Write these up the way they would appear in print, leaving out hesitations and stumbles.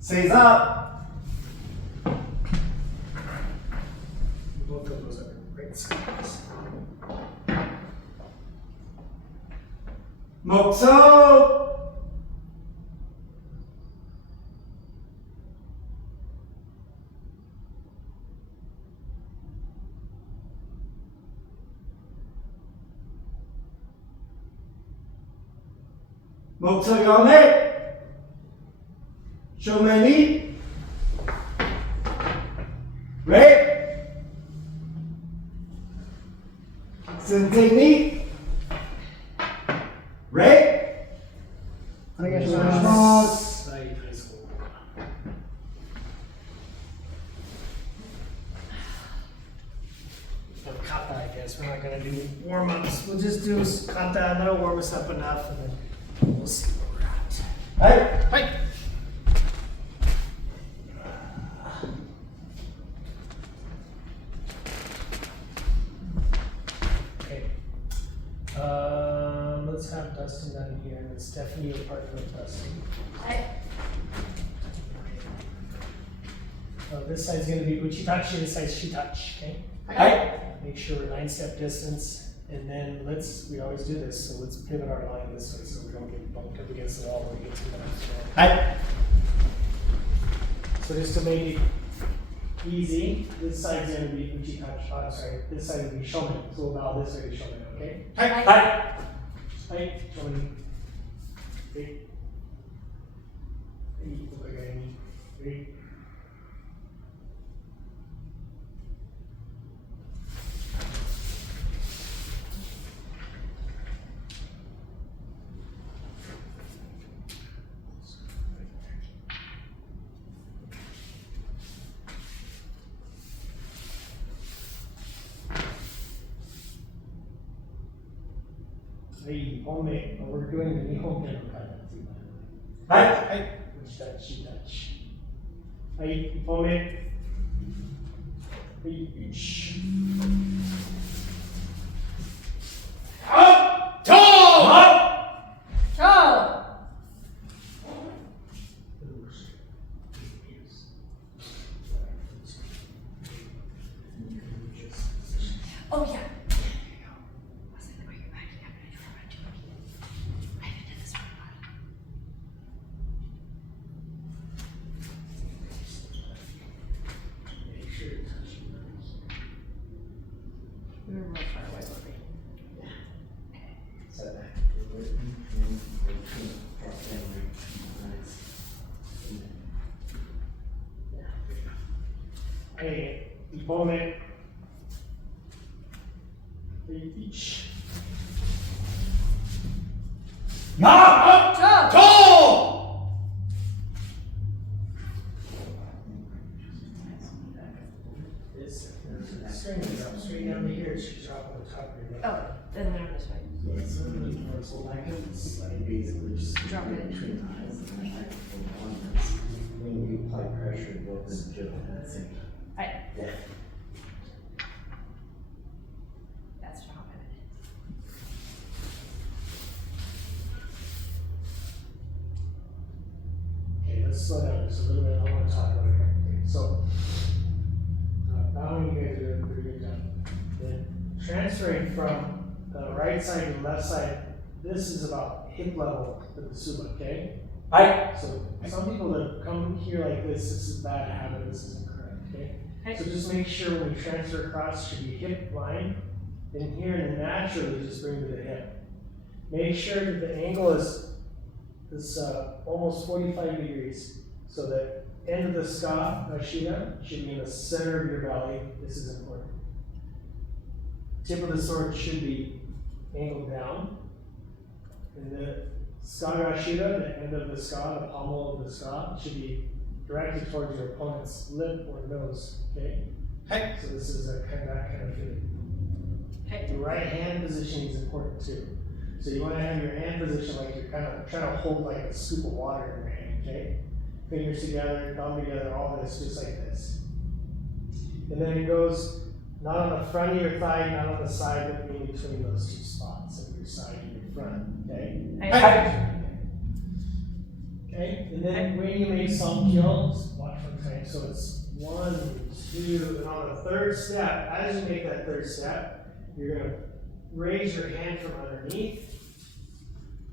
Stays up. Both of those are great sides. 목소. 목소 연애. 쇼맨이. 랩. 센테니. 랩. お願いします。はい、体操。Kata, I guess. We're not going to do warm-ups. We'll just do kata, and that'll warm us up enough, and then we'll see where we're at. はい。はい。Okay. Let's have Dustin down here, and then Stephanie, your partner with Dustin. This side's going to be uchitachi, this side's shitachi, okay? Hi. Make sure we're 9-step distance, and then we always do this, so let's pivot our line this way so we don't get bumped up against the wall when we get to the next one. Hi. So just to make it easy, this side's going to be uchitachi, this side will be shomen, so we'll bow this way to shomen, okay? Hi. Hi. Hi, shomen. Okay. Hey. We're doing the Nihon Kendo Club. Hi. Uchi touch. Hai, 1本目。はい、1。Up. Toe. Up. Oh, yeah. We were real far away, weren't we? Hey, 1本目。はい、1。Up. Toe. This string is up straight down to here. It should drop on the top of your neck. Oh, then they're this way. So it's like it's like basically just Drop it. between the eyes and then when you apply pressure, it goes into the same. Right. Yeah. That's dropping it. Okay, let's slow down just a little bit. I want to talk about a couple things. So, bowing, you guys are doing a pretty good job. Then transferring from the right side to the left side, this is about hip level with the suba, okay? Hi. So some people that come here like this is a bad habit, this isn't correct, okay? Okay. So just make sure when you transfer across, should be hip line, and here and then naturally just bring to the hip. Make sure that the angle is almost 45 degrees, so the end of the ska, ashida, should be in the center of your belly. This is important. Tip of the sword should be angled down, and the ska ashida, the end of the ska, the pommel of the ska, should be directed towards your opponent's lip or nose, okay? Hi. So this is that kind of feeling. Okay. The right hand position is important too. So you want to have your hand position like you're kind of trying to hold like a scoop of water in your hand, okay? Fingers together, thumb together, all this, just like this. And then it goes not on the front of your thigh, not on the side, but in between those two spots of your side and your front, okay? Hi. Okay, and then when you make Samkyo, just watch for time. So it's 1, 2, and on the third step, as you make that third step, you're gonna raise your hand from underneath,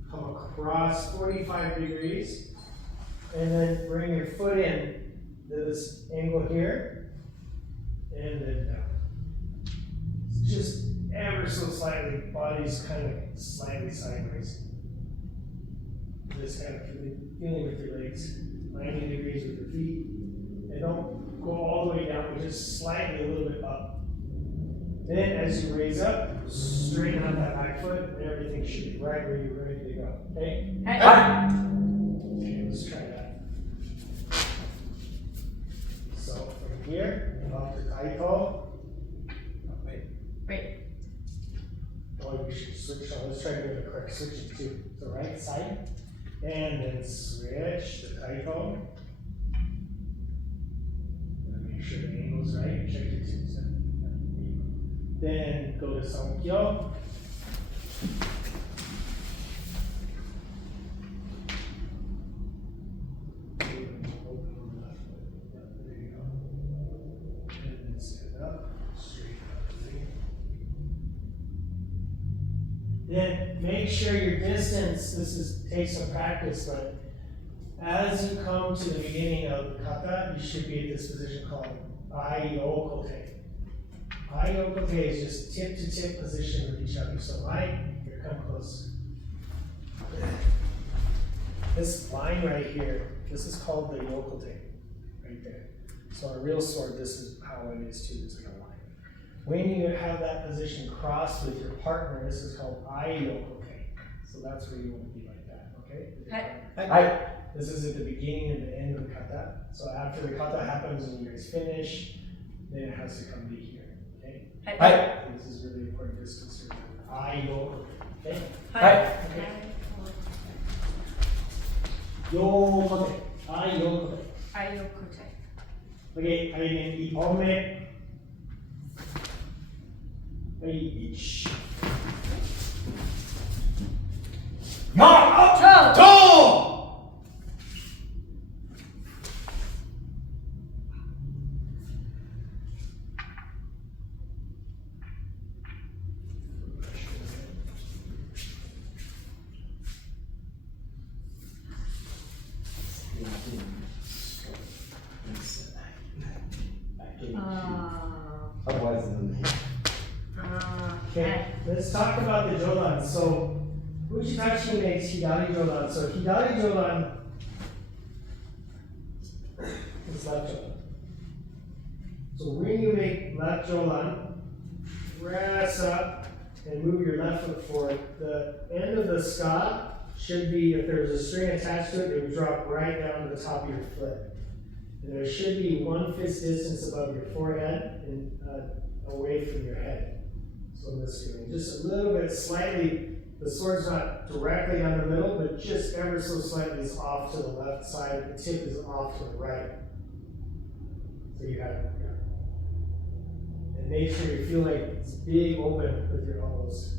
come across 45 degrees, and then bring your foot in to this angle here, and then down. Just ever so slightly, body's kind of slightly sideways. Just kind of feeling with your legs, 90 degrees with your feet, and don't go all the way down, but just slightly a little bit up. Then as you raise up, straighten out that back foot, and everything should be right where you're ready to go. Okay? Okay, let's try that. So from here, up to Taiko. Wait. Oh, we should switch on. Let's try to do the correct switching to the right side. And then switch to Taiko. Make sure the angle's right. Check your two step. Then go to Samkyo. There you go. And then stand up, straight up. Then make sure your distance, takes some practice, but as you come to the beginning of the kata, you should be at this position called Ai-Yokote. Ai-Yokote is just tip to tip position with each other. So here, come close. This line right here, this is called the yokote, right there. So on a real sword, this is how it is too, it's like a line. When you have that position crossed with your partner, this is called Ai-Yokote. So that's where you want to be like that, okay? Hi. This is at the beginning and the end of the kata. So after the kata happens and you guys finish, then it has to come be here, okay? Hi. This is really important distance here. Ai-Yokote, okay? Hi. Yokote. Ai-Yokote. Ayokote. Okay, again, 1本目。はい、1。Otherwise, then Okay, let's talk about the jodan. So, Fujitachi makes hidari jodan. So, hidari jodan is left jodan. So, when you make left jodan, press up and move your left foot forward. The end of the ska should be, if there's a string attached to it, it would drop right down to the top of your foot. And there should be 1 fist distance above your forehead and away from your head. So in this feeling, just a little bit slightly, the sword's not directly down the middle, but just ever so slightly is off to the left side, the tip is off to the right. So you have it, yeah. And make sure you feel like it's big open with your elbows.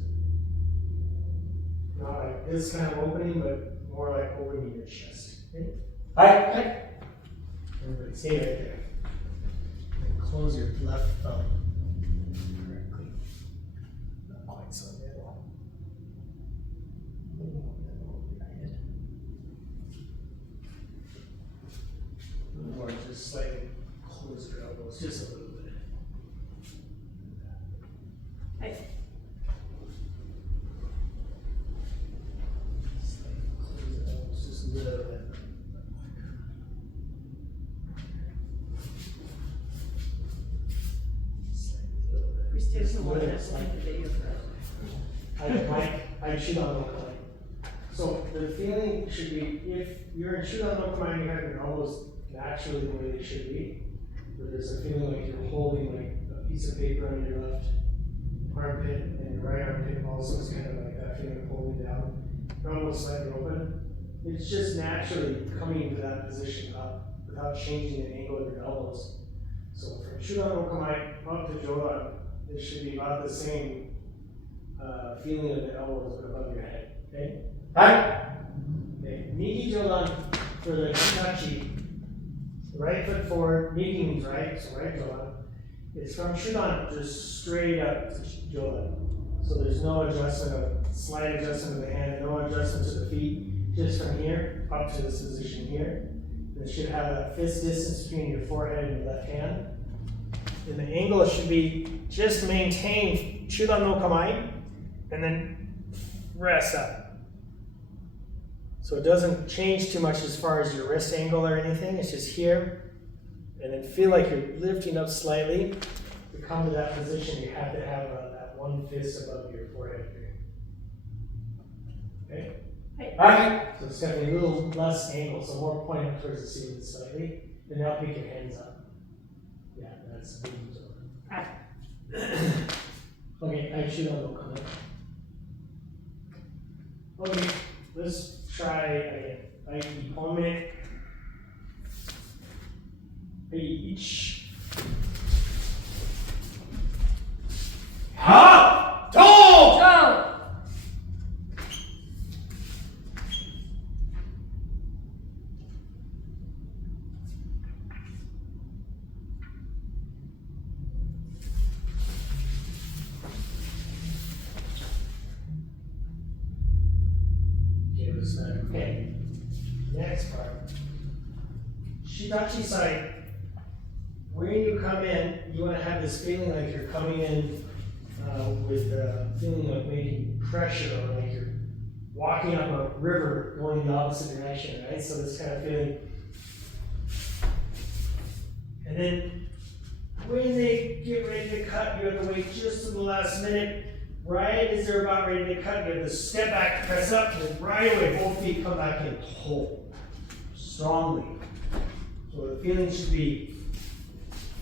Not like this kind of opening, but more like opening your chest. Okay? Hi. Everybody stay right there. And close your left thumb correctly. Not quite so middle. A little more middle of your head. A little more, just slightly close your elbows, just a little bit. Hi. Slightly close your elbows, just a little bit. Christy doesn't want us to make the video for us. I shoot on local. So the feeling should be, if you're in shoot on local, you have your elbows naturally the way they should be. But there's a feeling like you're holding like a piece of paper on your left armpit, and your right armpit also is kind of like that feeling of holding down. Your elbows slightly open. It's just naturally coming to that position up without changing the angle of your elbows. So from shoot on local up to jodan, it should be about the same feeling of the elbows but above your head. Okay? Hi. Okay. Migi jodan, for the hitachi, right foot forward, making means right, so right Jolan. It's from Shudan, just straight up to Jolan. So there's no adjustment slight adjustment of the hand, no adjustment to the feet, just from here up to this position here. It should have a fist distance between your forehead and your left hand. And the angle should be just maintain Shudan no Kamai, and then rest up. So it doesn't change too much as far as your wrist angle or anything, it's just here. And then feel like you're lifting up slightly. To come to that position, you have to have that one fist above your forehead here. Okay? Alright, so it's got to be a little less angle, so more pointing up towards the ceiling slightly. And now pick your hands up. Yeah, that's the okay, I should not look on it. Okay, let's try again. I home each. Ha! Toe! Go! Okay, next part. Shidachi side. When you come in, you want to have this feeling like you're coming in with a feeling of maybe pressure, or like you're walking up a river going the opposite direction, right? So this kind of feeling. And then when they get ready to cut, you have to wait just to the last minute. Right as they're about ready to cut, you have to step back, press up, and right away, both feet come back in whole, strongly. So the feeling should be,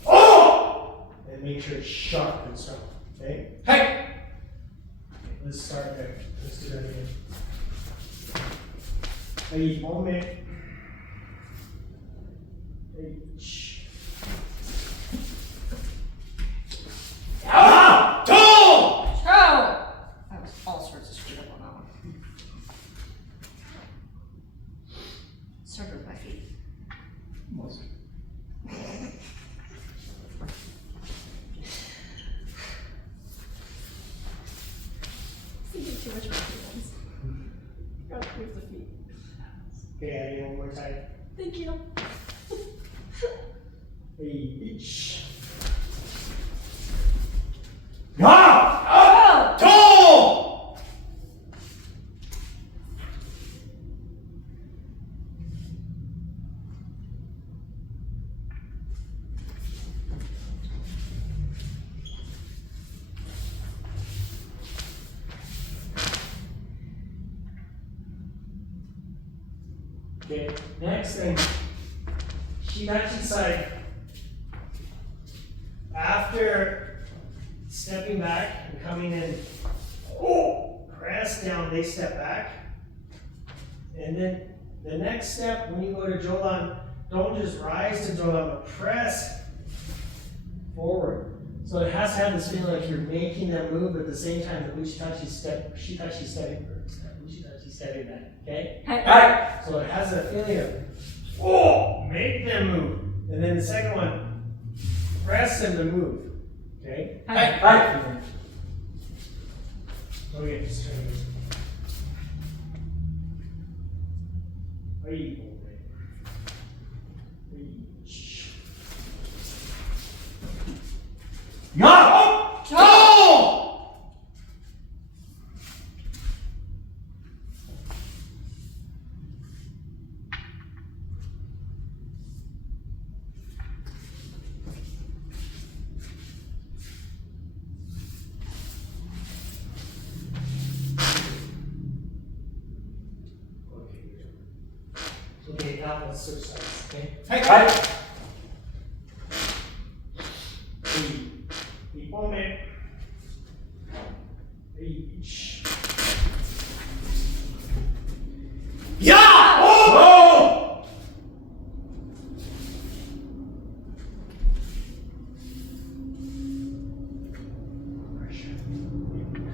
oh! And make sure it's sharp and strong, okay? Hey! Okay, let's start there. Let's do that again. Hey, moment. H. Ah! Toe! That was all sorts of screwed up on that one. Started with my feet. Most. Thinking too much about feelings. Gotta move the feet. Okay, I need one more time. Thank you. H. Oh! Toe! Okay, next thing, Shinachi side. After stepping back and coming in, oh, press down, they step back. And then the next step, when you go to Jolan, don't just rise to Jolan, but press forward. So it has to have this feeling like you're making them move at the same time that Shitachi stepping back, okay? Alright, so it has that feeling of, oh, make them move. And then the second one, press them to move. Okay? Hi. Okay, just turn it. Yeah! Toe! Okay, now let's switch sides, okay? Hey! Moment. Each. Yeah! Oh! Pressure.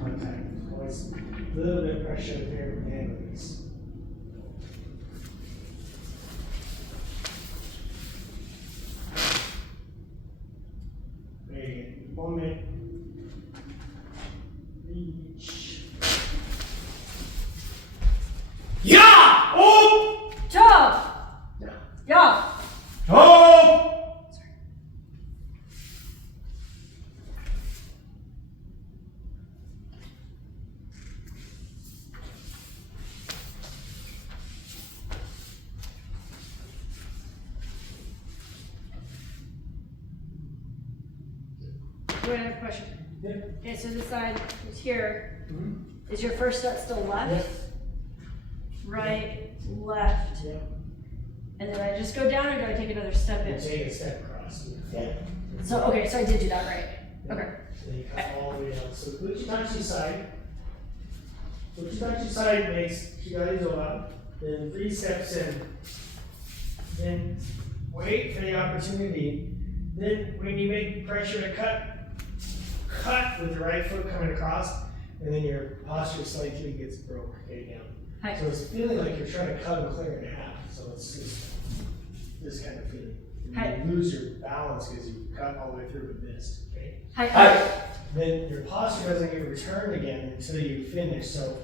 Contact. Always a little bit of pressure there with the hand release. Yeah! Oh! Jump! Yeah. Yeah! Oh! Wait, I have a question. Yep. Okay, so this side is here. Mhm. Is your first step still left? Yep. Right, left. Yep. And then I just go down or do I take another step You in? take a step across. Yeah. So, okay, so I did do that right. Okay. Then you cut all the way down. So Uchitachi side. Uchitachi side makes Shigari Zola. Then 3 steps in. Then wait for the opportunity. Then when you make pressure to cut with the right foot coming across, and then your posture slightly gets broke, okay, down. Hi. So it's feeling like you're trying to cut and clear in half. So it's just this kind of feeling. And Hi. you lose your balance because you cut all the way through with this, okay? Hi. Then your posture doesn't get returned again until you finish. So,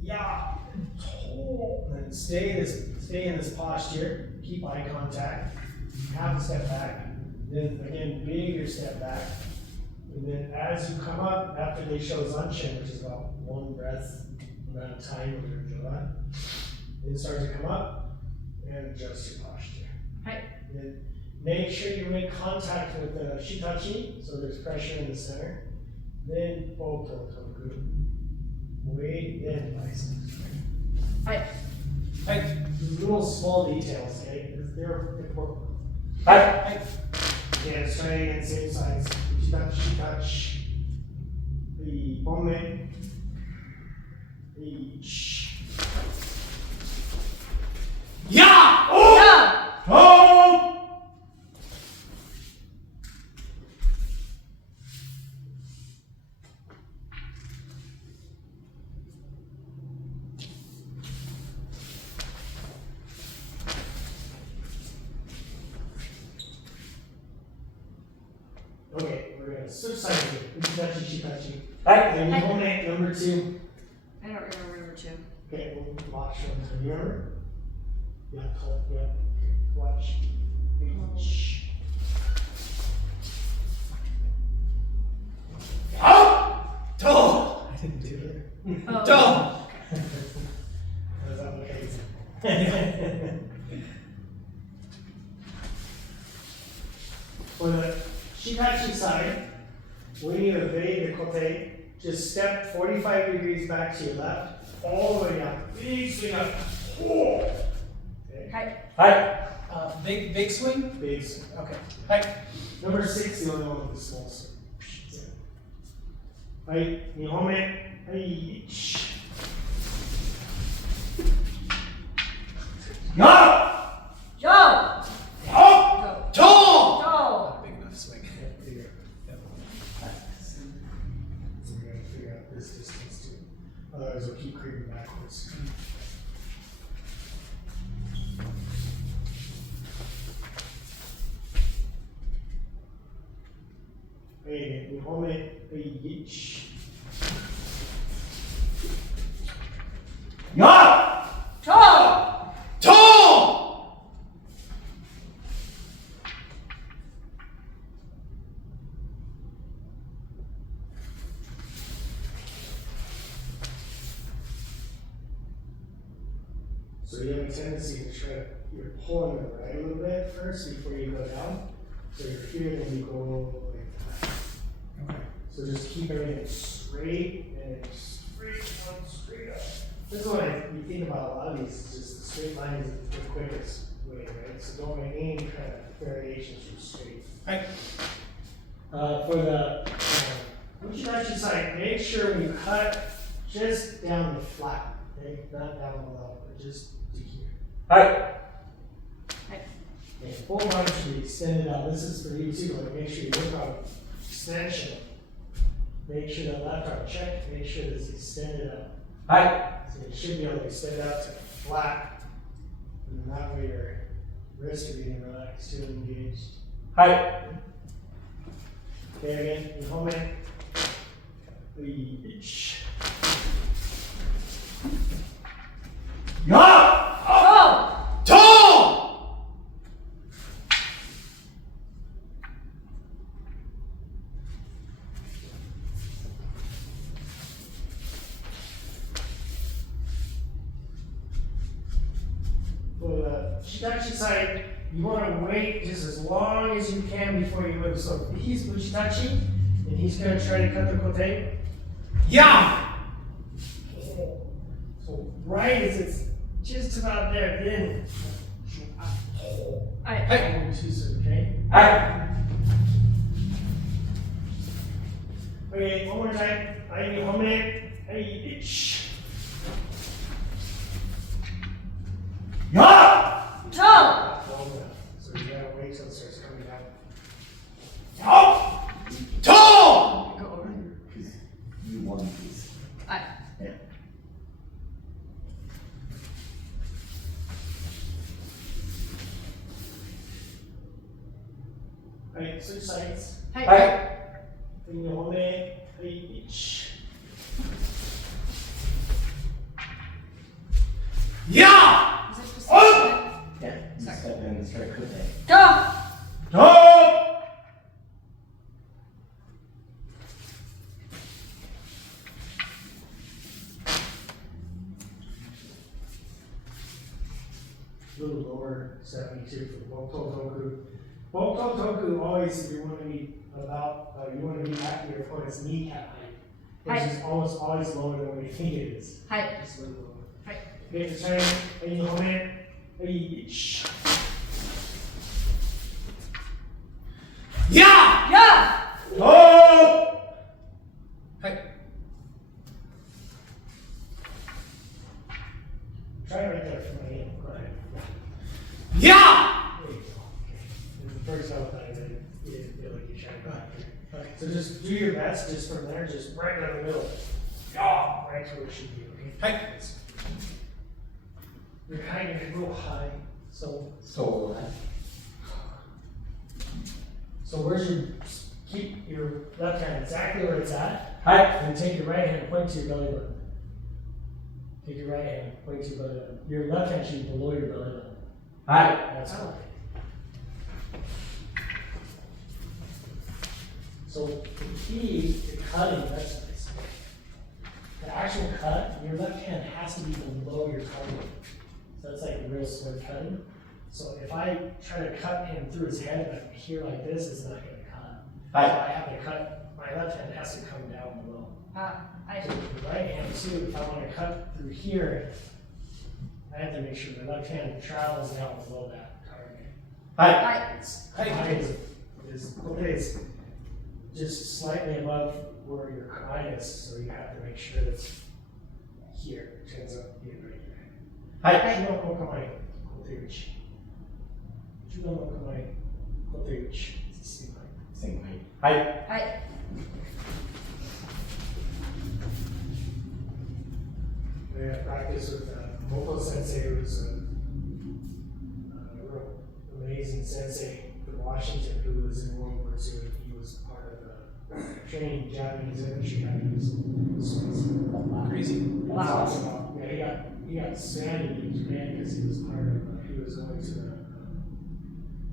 yeah, and then stay in this posture. Keep eye contact. Half a step back. Then again, bigger step back. And then as you come up, after they show Zanshin, which is about 1 breath amount of time of your jaw, then start to come up and adjust your posture. Hi. Then make sure you make contact with the shitachi, so there's pressure in the center. Then oto toku. Weight and biceps. Hi. These little small details, okay? They're important. Yeah, let's try again, same sides. Shitachi, touch. The bonne. Each. Yeah! Oh! Yeah! Oh! Okay, we're gonna switch sides here. Uchitachi, shitachi. And Hi. Nihone, number 2. I don't remember number 2. Okay, we'll watch one. You remember? Yeah, hold, yeah. Watch. Each. Oh! I didn't do it. Oh. Was that okay? For the shitachi side, when you evade the kote, just step 45 degrees back to your left, all the way down. Big swing up. Oh! Okay. Hi. Big swing? Big swing. Okay. Hi. Number 6, the only one with the small swing. Right, Nihome, Eich. No! Joe! Oh! Joe! Joe! Joe! Big enough swing. We're gonna figure out this distance too. Otherwise, we'll keep creeping backwards. Hey, Nihome, Eich. No! Joe! Joe! So you have a tendency to try to, you're pulling it right a little bit first before you go down. So you're here and you go like that. Okay. So just keep everything straight and straight up, straight up. This is what you think about a lot of these, is just the straight line is the quickest way, right? So don't make any kind of variations from straight. Hi. For the Uchitachi side, make sure when you cut, just down the flat, okay? Not down below, but just to here. Hi. Okay, full body should be extended out. This is for you too, like make sure you work on extension. Make sure that left arm check, make sure it's extended out. Hi. So you should be able to extend out to flat. And then that way your wrists are being relaxed too, engaged. Hi. Okay, again, you hold it. Each. shidachi side, you want to wait just as long as you can before you move. So he's uchidachi, and he's going to try to cut the kote. Yeah! So right as it's just about there, then. Okay? Hi. Okay, one more time. Ai home. Hey, itch. Yeah! Toe! So you gotta wait till it starts coming down. Toe! Toe! Go over. Because you won these. Aye. Yeah. Right, switch sides. Hi. Hi. Bring your home. Hey, itch. Yeah! Is that just Oh! Yeah. You Sorry. step in and start cooking. Go! Toe! A little lower 72 for Boku Toku. Boku Toku always, you want to be about, you want to be at your opponent's kneecap height, which is almost always lower than what you think it is. Hi. Just a little lower. Hi. Okay, the turn. Hey, home. Hey, shh. Yeah! Yeah! Toe! Hi. Try it right there for my hand. Go ahead. Yeah! There you go. Okay. And the first time I did, you didn't feel like you tried. Go ahead. Okay. So just do your best, just from there, just right down the middle. Yeah! Right where it should be, okay? Hi. You're hiding it real high. So where's your, keep your left hand exactly where it's at, Hi. and take your right hand, point to your belly button. Take your right hand, point to your belly button. Your left hand should be below your belly button. Hi. That's right. So the key to cutting, that's nice. The actual cut, your left hand has to be below your target. So that's like real smooth cutting. So if I try to cut him through his head, like here like this, it's not gonna cut. Hi. So I have to cut, my left hand has to come down below. Hi. So the right hand too, if I wanna cut through here, I have to make sure the left hand travels down below that target. Hi. Hi. Mine is just slightly above where your eye is, so you have to make sure it's here. It ends up being right here. Hi. 中の構え、固定打ち。中の構え、固定打ち。Same height. Hi. Hi. I practiced with Moko Sensei, who was a real amazing sensei from Washington, who was in World War II. He was part of training Japanese infantry how to use swords. Crazy. Wow. Yeah, he got stranded in Japan because he was part of, he was going to the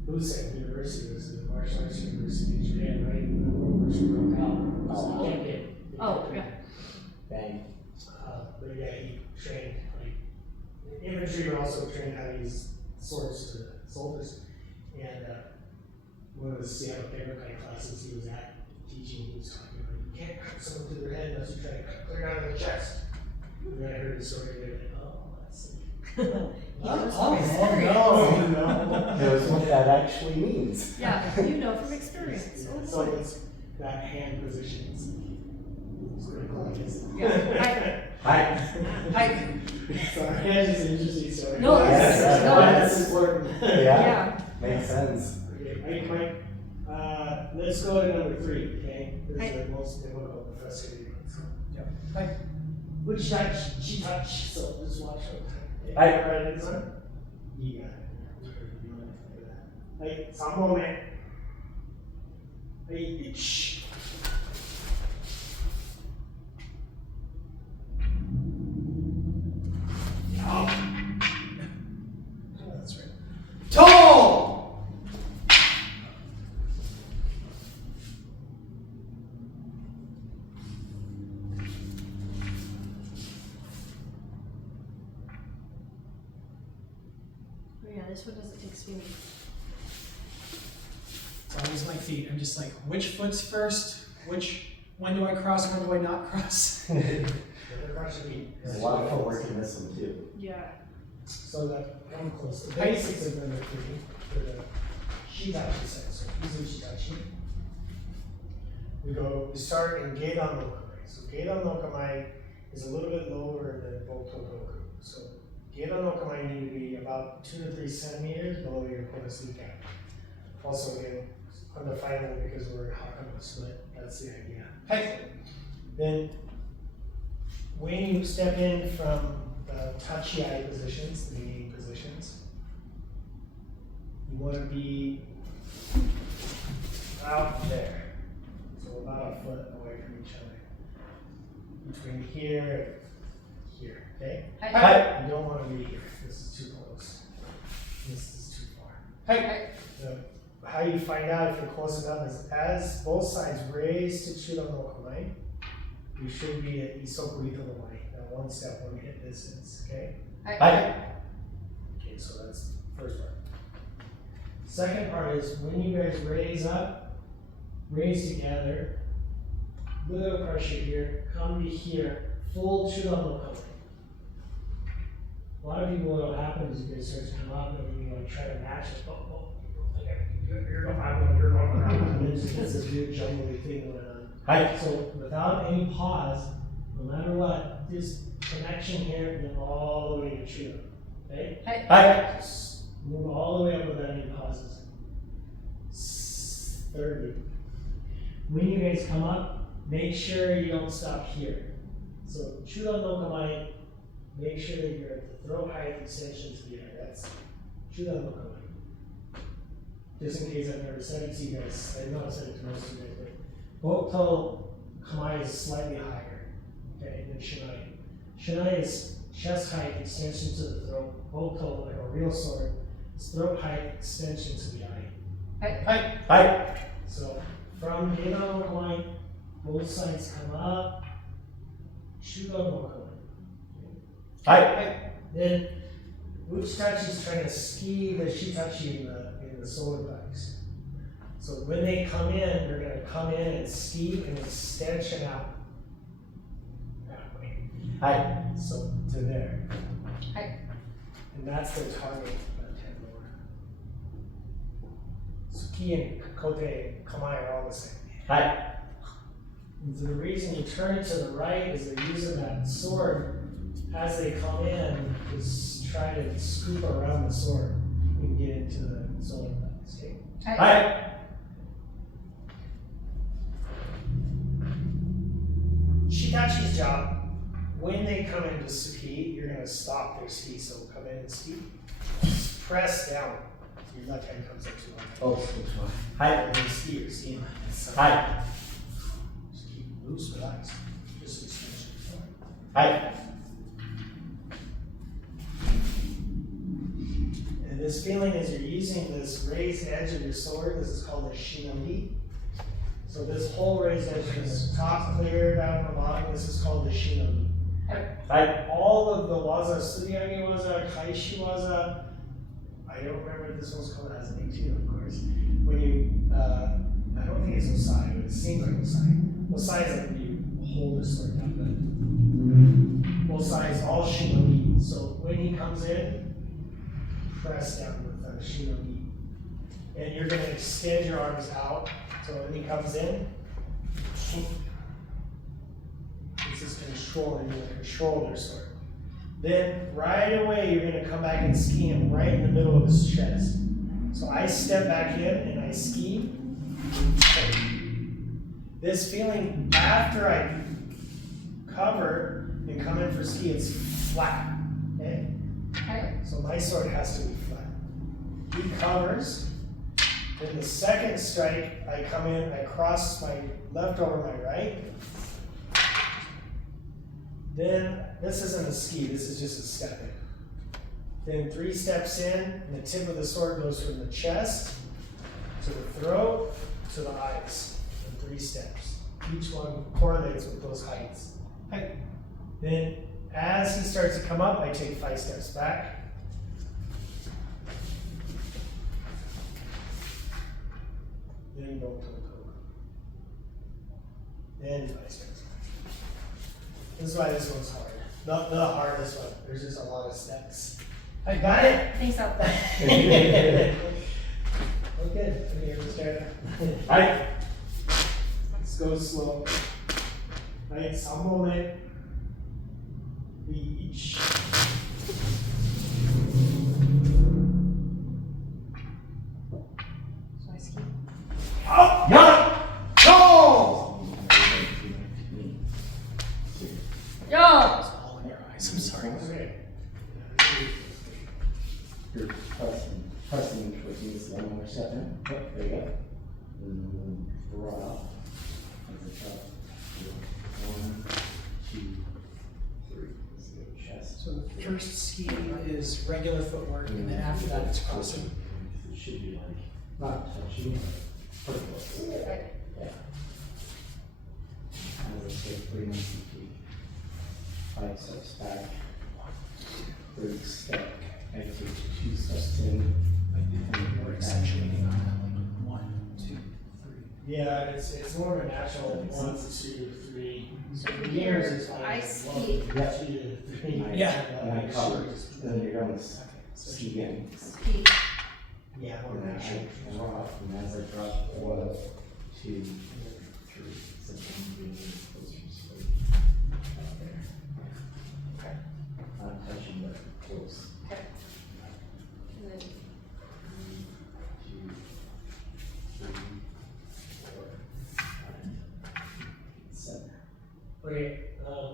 Busan University, it was the martial arts university in Japan, right? When the World War II broke out. So he can't get. Oh, yeah. Bang. But yeah, he trained like infantry, but also trained how to use swords to soldiers. And one of the Seattle Favorite classes he was at teaching, he was talking about you can't cut someone through their head unless you try to cut clear down their chest. And then I heard the story, and like, oh, that's no. Knows what that actually means. Yeah, you know from experience. Yeah, so it's that hand position. It's critical, I guess. Yeah. Hi. Hi. Sorry, that's just an interesting story. No, Yes, that's, no, That's that's, important. Yeah. yeah. Makes sense. Okay, Mike, let's go to number 3, okay? This Hi. is the most difficult and frustrating one. So. Yep. Hi. Which touch? She touch. So just watch it. Hi. Right, this one? You got it. Like, 3本目。はい、1。That's right. Toe! Oh yeah, this one doesn't take spinning. It's always my feet. I'm just like, which foot's first? When do I cross? When do I not cross? Never cross your feet. There's a lot of footwork in this one too. Yeah. So that come close. The basics of number 3 for the shitachi sense. So Izu shitachi. We start in Gedan no Kamai. So Gedan no Kamai is a little bit lower than Boku Boku. So Gedan no Kamai need to be about 2 to 3 centimeters below your Konosuke cap. Also again, undefinable because we're Hakama split. That's the idea. Hey. Then when you step in from the tachi-ai positions, the kneeling positions, you want to be out there. So about a foot away from each other. Between here and here, okay? Hi. You don't want to be here. This is too close. This is too far. Hey. How you find out if you're close enough is as both sides raise to Chudan no Kamai, you should be at Isoku Ito no Mai, that one step when you hit distance, okay? Hi. Okay, so that's the first part. Second part is when you guys raise up, raise together, little pressure here, come to here, full Chudan no Kamai. A lot of people, what'll happen is you guys start to come up and you try to match it. You're going around. And it's this weird jumbly thing going on. Hi. So without any pause, no matter what, this connection here and then all the way to Chudan. Okay? Hi. Just move all the way up without any pauses. Thirdly, when you guys come up, make sure you don't stop here. So Chudan no Kamai, make sure that you're at the throat height extension to the air. That's Chudan no Kamai. Just in case I've never said it to you guys, I know I've said it to most of you guys, but Bokuto Kamai is slightly higher, okay, than Shinai. Shinai is chest height extension to the throat. Bokuto, like a real sword, is throat height extension to the eye. Hi. Hi. So from Gedan no Kamai, both sides come up, Shudan no Kamai. Hi. Then Uchitachi is trying to ski the shitachi in the solar plexus. So when they come in, they're going to come in and ski and extension out that way. Hi. So to there. Hi. And that's their target left-hand lower. Suki and kote and kamai are all the same. Hi. And so the reason you turn it to the right is they're using that sword as they come in to try to scoop around the sword and get into the solar plexus. Okay? Hi. Shitachi's job, when they come into ski, you're going to stop their ski. So come in and ski. Just press down. Your left hand comes up to the left. Oh, which one? Hi. When you ski, you're skiing like this. Hi. Just keep loose, relax. Just extension. Hi. And this feeling is you're using this raised edge of your sword. This is called a shinai. So this whole raised edge from the top clear down to the bottom, this is called the shinai. Hi. All of the waza, Sudiage waza, Kaishi waza, I don't remember what this one's called, it has a name too, of course. When you, I don't think it's Osai, but it seems like Osai. Osai is like when you hold the sword down, but Osai is all shinai. So when he comes in, press down with the shinai. And you're going to extend your arms out. So when he comes in, this is control, you're going to control their sword. Then right away, you're going to come back and ski him right in the middle of his chest. So I step back in and I ski. This feeling after I cover and come in for ski, it's flat. Okay? So my sword has to be flat. He covers. Then the second strike, I come in, I cross my left over my right. Then, this isn't a ski, this is just a step in. Then 3 steps in, and the tip of the sword goes from the chest to the throat to the eyes in 3 steps. Each one correlates with those heights. Then, as he starts to come up, I take 5 steps back. then go to the cobra. Then vice versa. This is why this one's hard. Not the hardest one. There's just a lot of steps. I got it. Thanks, Al. Okay, let's try that. Hi. Let's go slow. Right, some moment. Each. So I ski. Up. Yeah. Go. Yo! All in your eyes, I'm sorry. Okay. You're pressing towards me, so one more second. Oh, there you go. And then drop. As a drop. 1, 2, 3. Let's go chest. So the first ski is regular footwork, and then after that it's crossing. It should be like not touching, but pretty close. Yeah. As I say, 3 months feet. 5 steps back. 3rd step. I take 2 steps in. We're accentuating on that, like 1, 2, 3. Yeah, it's more of a natural 1, 2, 3. So beginners is fine. I ski. 1, 2, 3. Yeah. And I cover. Then you're going to ski again. Ski. Yeah, more And then natural. I drop, and as I drop 1, 2, 3, so I'm being closer to sleep. There. Okay. Not touching, but close. Okay. And then 3, 2, 3, 4, 5, 7. Okay,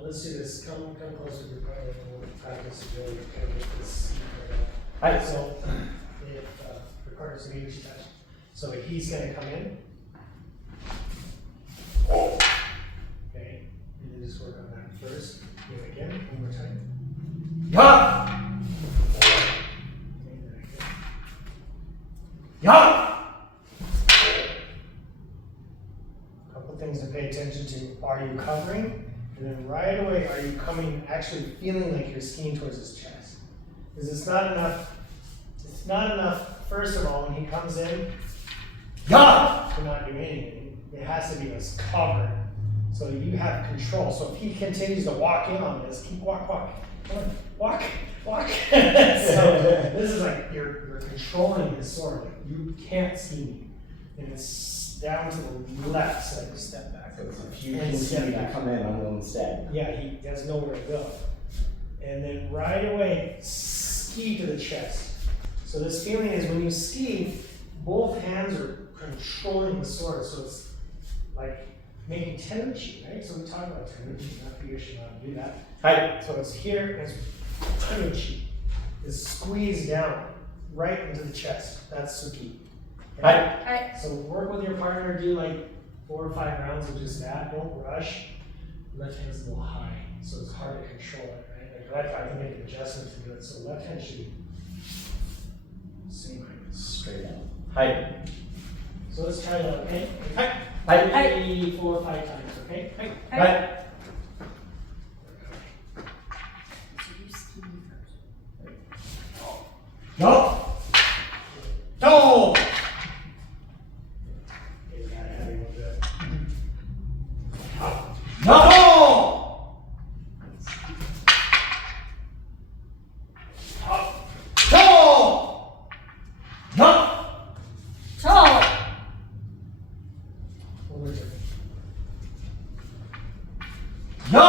let's do this. Come closer to your partner and we'll practice really kind of get this. Hi. So, if your partner's going to touch. So he's going to come in. Okay, and then just work on that first. Do it again, one more time. Yeah. Okay, very good. Yeah. Couple things to pay attention to. Are you covering? And then right away, are you actually feeling like you're skiing towards his chest? Because it's not enough, first of all, when he comes in, Yeah. to not do anything. It has to be this cover. So you have control. So if he continues to walk in on this, keep walk. Come on, walk. So this is like you're controlling his sword. Like you can't ski me. And it's down to the left, so like step back. So if you And step continue to back. come in, I'm going instead. Yeah, he has nowhere to go. And then right away, ski to the chest. So this feeling is when you ski, both hands are controlling the sword. So it's like making tenuchi, right? So we talk about tenuchi, not that you should not do that. Hi. So it's here, it's tenuchi. Is squeezed down right into the chest. That's Suki. Hi. Hi. So work with your partner, do like 4 or 5 rounds of just that. Don't rush. Left hand's a little high, so it's hard to control it, right? Like I can make an adjustment to do it. So left hand should be same height. Straight up. Hi. So let's try that, okay? Hi. Hi. Maybe 4 or 5 times, okay? Hi. So you ski first. Yeah. Go. Okay, got it. How do you want to do it? No. Go. No. Toe! One more time. No.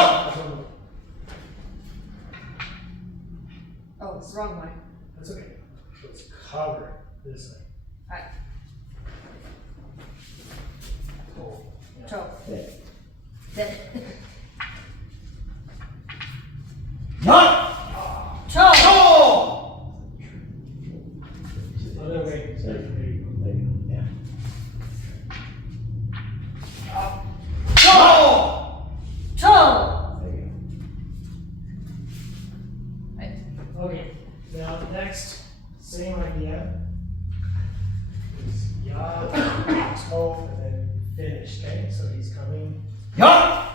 Oh, it's the wrong way. That's okay. Let's cover this way. Hi. Oh, yeah. Toe. There. Then. No. Toe! Go. Other way. There. There you go. There you go. Yeah. Go. Toe! There you Hi. Okay, now next, same idea. Is ya, toe, and then finish, okay? So he's coming. Yeah.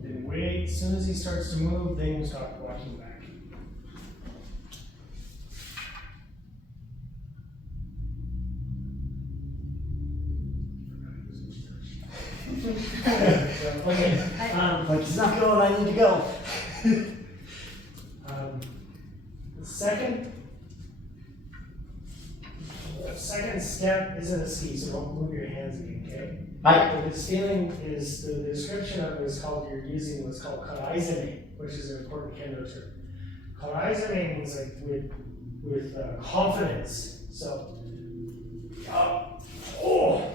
Then wait, as soon as he starts to move, then you start walking back. Okay. Like, he's not going, I need to go. The second step isn't a ski, so don't move your hands again, okay? Hi. What this feeling is, the description of it is called, you're using what's called karaizane, which is an important kendo term. Karaizane means like with confidence. So, oh,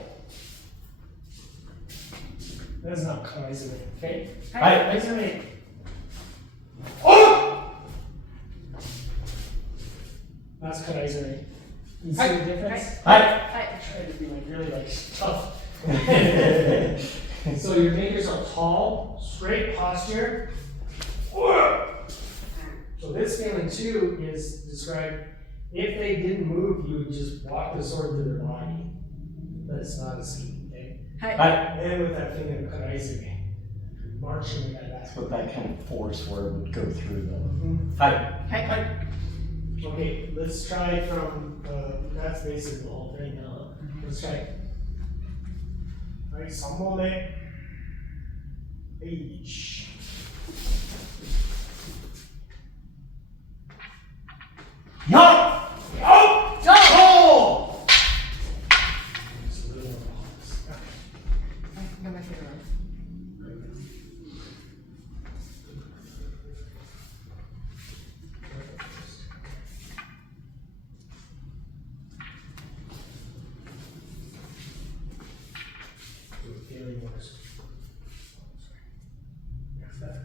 that's not karaizane, okay? Hi. Karaizane. Oh! That's karaizane. You see the difference? Hi. Hi. Try to be like really like tough. So your fingers are tall, straight posture. So this feeling too is described, if they didn't move, you would just walk the sword through their body. But it's not a ski, okay? Hi. Hi. And with that feeling of karaizane, marching with that back. That's what that kind of force where it would go through the. Mhm. Hi. Hi. Okay, let's try from, that's basically the whole thing now. Let's try. Alright, samone. Each. No! Out! Go! Just a little more pause. I got my finger on. Feeling worse. That's better.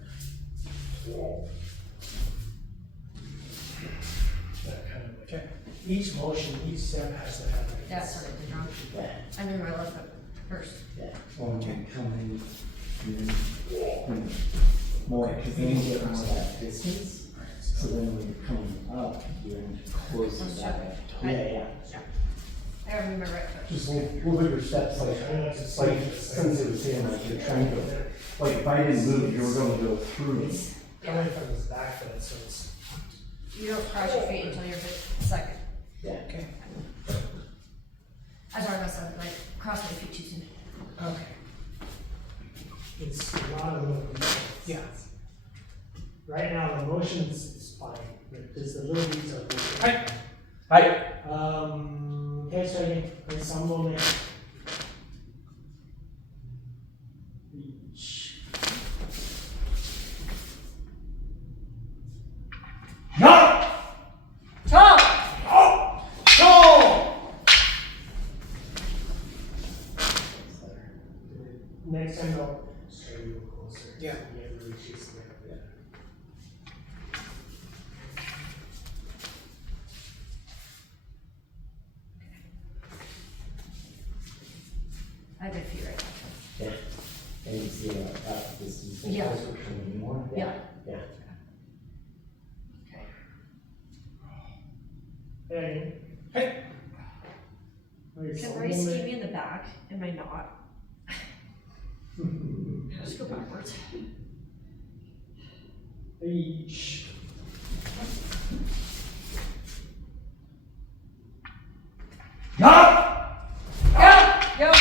That kind of like, each motion, each step has to have like. Yeah, sorry, I did wrong. Yeah. I knew my left foot first. Yeah. One can come in and then more, because then you get more of that distance. So then when you're coming up, you're closer Let's that check. way. Yeah, yeah. I gotta move my right foot. Just move your steps like since it was saying like you're trying to, like if I didn't move, you were going to go through it. Coming from his back foot, so it's. You don't cross your feet until you're second. Yeah. Okay. I sorry, I said like cross my feet too soon. Okay. It's a lot of movement. Yeah. Right now, the motions is fine, but just the little details. Hi. Hi. Okay, so again, there's some moment. Each. No! Tall! Out! Go! Next time, I'll try to go closer. Yeah. Yeah, really chase it. Yeah. I have my feet right now. Yeah. And you see this is Yeah. closer to me more. Yeah. Yeah. Okay. Hey. Hey. Okay, Can so Ray ski moment. me in the back? Am I not? Just go backwards. Each. No! Go! Go!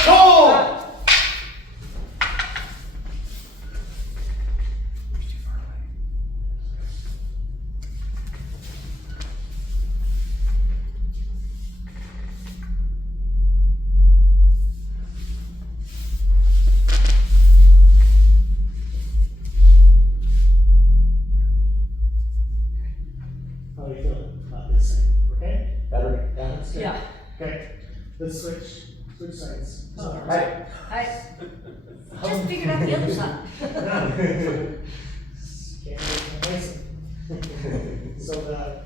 How are you feeling about this side? Okay? Better. Yeah. That's good. Yeah. Okay. Let's switch sides. Oh. Hi. I just figured out the other side. Can't make it amazing. So the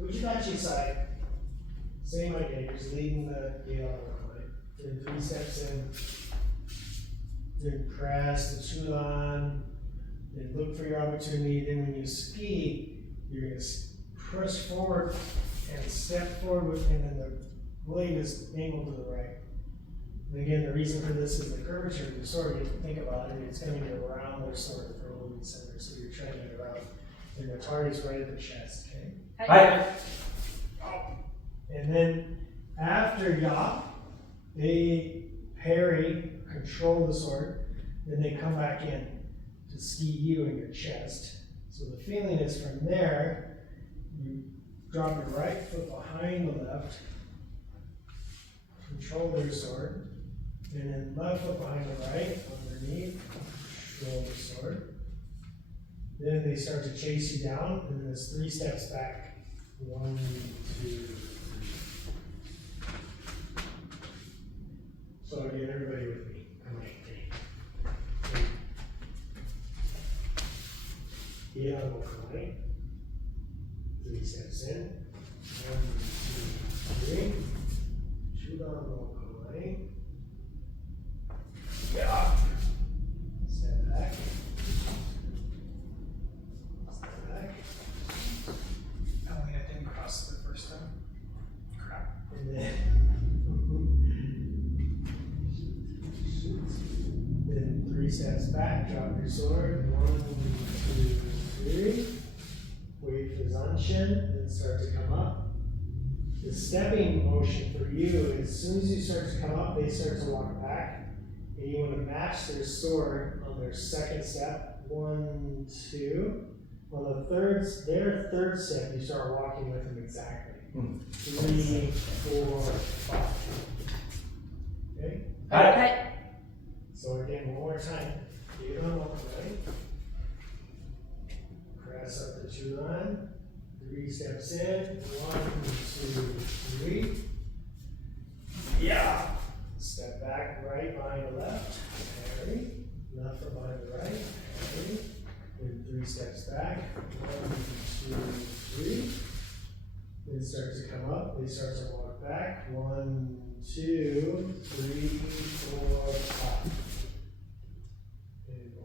Uchidachi side, same idea, you're just leading the gate on the line. Then 3 steps in, then press the chulan, then look for your opportunity. Then when you ski, you're gonna push forward and step forward, and then the blade is angled to the right. And again, the reason for this is the curvature of the sword. You have to think about it. It's coming around the sword for a moving center, so you're trending it around. And the target's right at the chest, okay? Hi. And then after ya, they parry, control the sword. Then they come back in to ski you in your chest. So the feeling is from there, you drop your right foot behind the left, control their sword, and then left foot behind the right, underneath, control the sword. Then they start to chase you down, and then it's 3 steps back. 1, 2, 3. So again, everybody with me. Come on, yeah, we'll come right. 3 steps in. 1, 2, 3. Shoot on, we'll come right. Yeah. Step back. Step back. Oh, yeah, I didn't cross the first time. Crap. And then, then 3 steps back, drop your sword. 1, 2, 3. Wait for Zanshin, then start to come up. The stepping motion for you, as soon as you start to come up, they start to walk back. And you want to match their sword on their second step. 1, 2. On the their third step, you start walking with them exactly. 3, 4, 5. Okay? Okay. So again, one more time. Get on one right. Press up the 2 line. 3 steps in. 1, 2, 3. Yeah. Step back, right behind the left. Parry. Left from behind the right. Parry. Then 3 steps back. 1, 2, 3. Then start to come up. They start to walk back. 1, 2, 3, 4, 5. And go.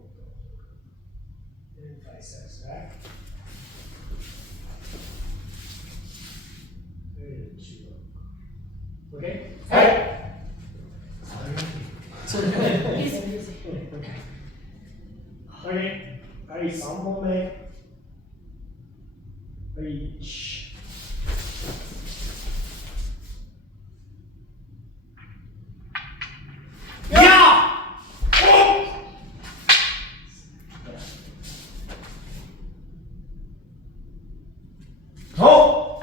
And 5 steps back. And shoot up. Okay? Hey! Easy, easy. Okay. Okay. Aí, só um momento. Aí. Yeah! Oh!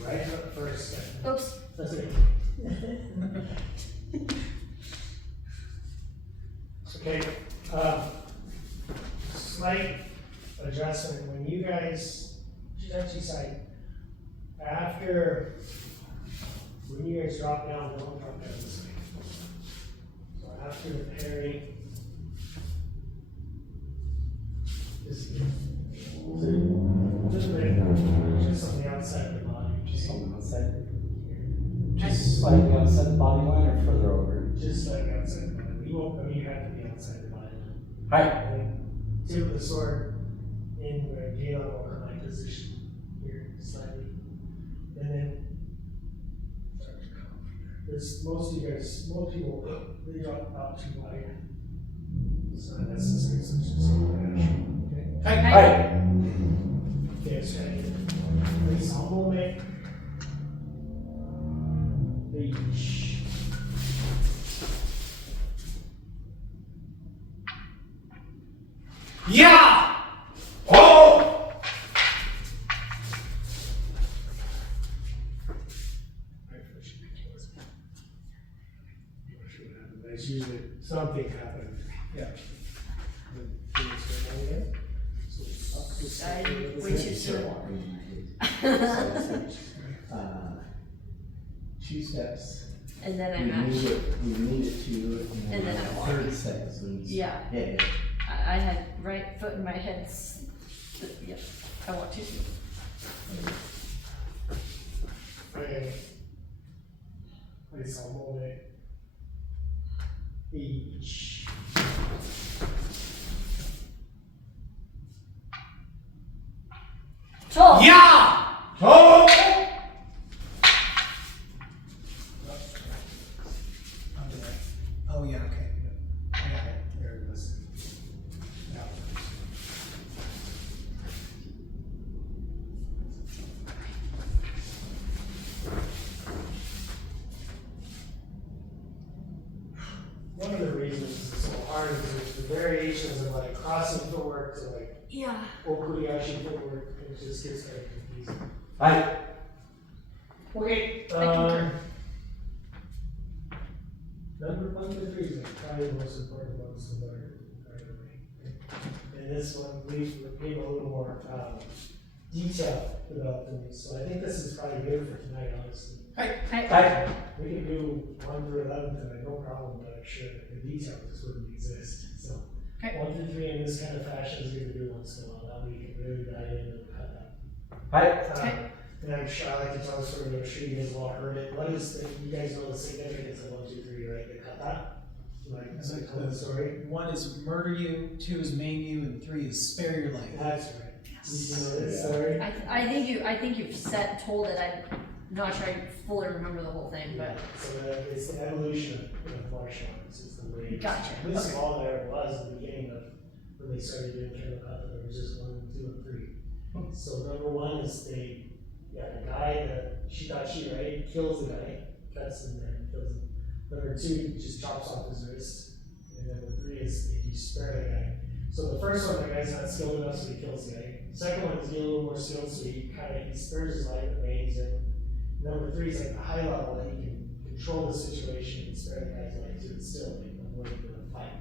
Right foot first step. Oops. That's it. Okay, slight adjustment. When you guys, when you guys drop down, don't drop down this way. So after the parry, just a bit, just on the outside of the body. Just on the outside? Just slightly outside the body line or further over? Just like outside the body. You won't, I mean, you have to be outside the body. Hi. And tip of the sword in the gate level command position here slightly. And then start to come from there. There's most people, they drop about too wide. It's not necessary, so it's just action. Okay? Hey, Hey! Okay, so place on moment. Reach. Yeah! Oh! It's usually something happened. Yeah. I way too soon. Two steps. And then I We match. need it to, And then I walk. third step is when you. Yeah. Yeah. I had right foot in my head. Yeah, I want to. Okay. Place on moment. Each. Tall. Yeah! Oh! Under there. Oh, yeah, okay. I got it. There it was. boku footwork, it just gets very confusing. Hi. Okay, concur. Number 1 to 3 is probably the most important ones to learn right away. And this one, we gave a little more detail about things, so I think this is probably good for tonight, honestly. Hi. We can do 1 through 11 tonight, no problem, but I'm sure that the detail just wouldn't exist, so. Okay. 1 through 3 in this kind of fashion is good to do once in a while, that we can really dive into and cut that. Hi. And I'm sure I like to tell the story, I'm sure you guys have all heard it. What is the, you guys know the significance of 1, 2, 3, right? The kata? Like, It's like tell the story. 1 is murder you, 2 is maim you, and 3 is spare your life. That's right. You know this story? I think you've told it. I'm not sure I fully remember the whole thing, but So it's the evolution of martial arts is the way. Gotcha. This is all there was at the beginning of when they started doing kendo kata. There was just 1, 2, and 3. So number 1 is the guy that shitachi, right, kills the guy, cuts him and kills him. Number 2 just chops off his wrist. And number 3 is if you spare the guy. So the first one, the guy's not skilled enough, so he kills the guy. Second one is getting a little more skilled, so he spares his life and maims him. Number 3 is like the high level that he can control the situation and spare the guy's life too, and still avoid the fight.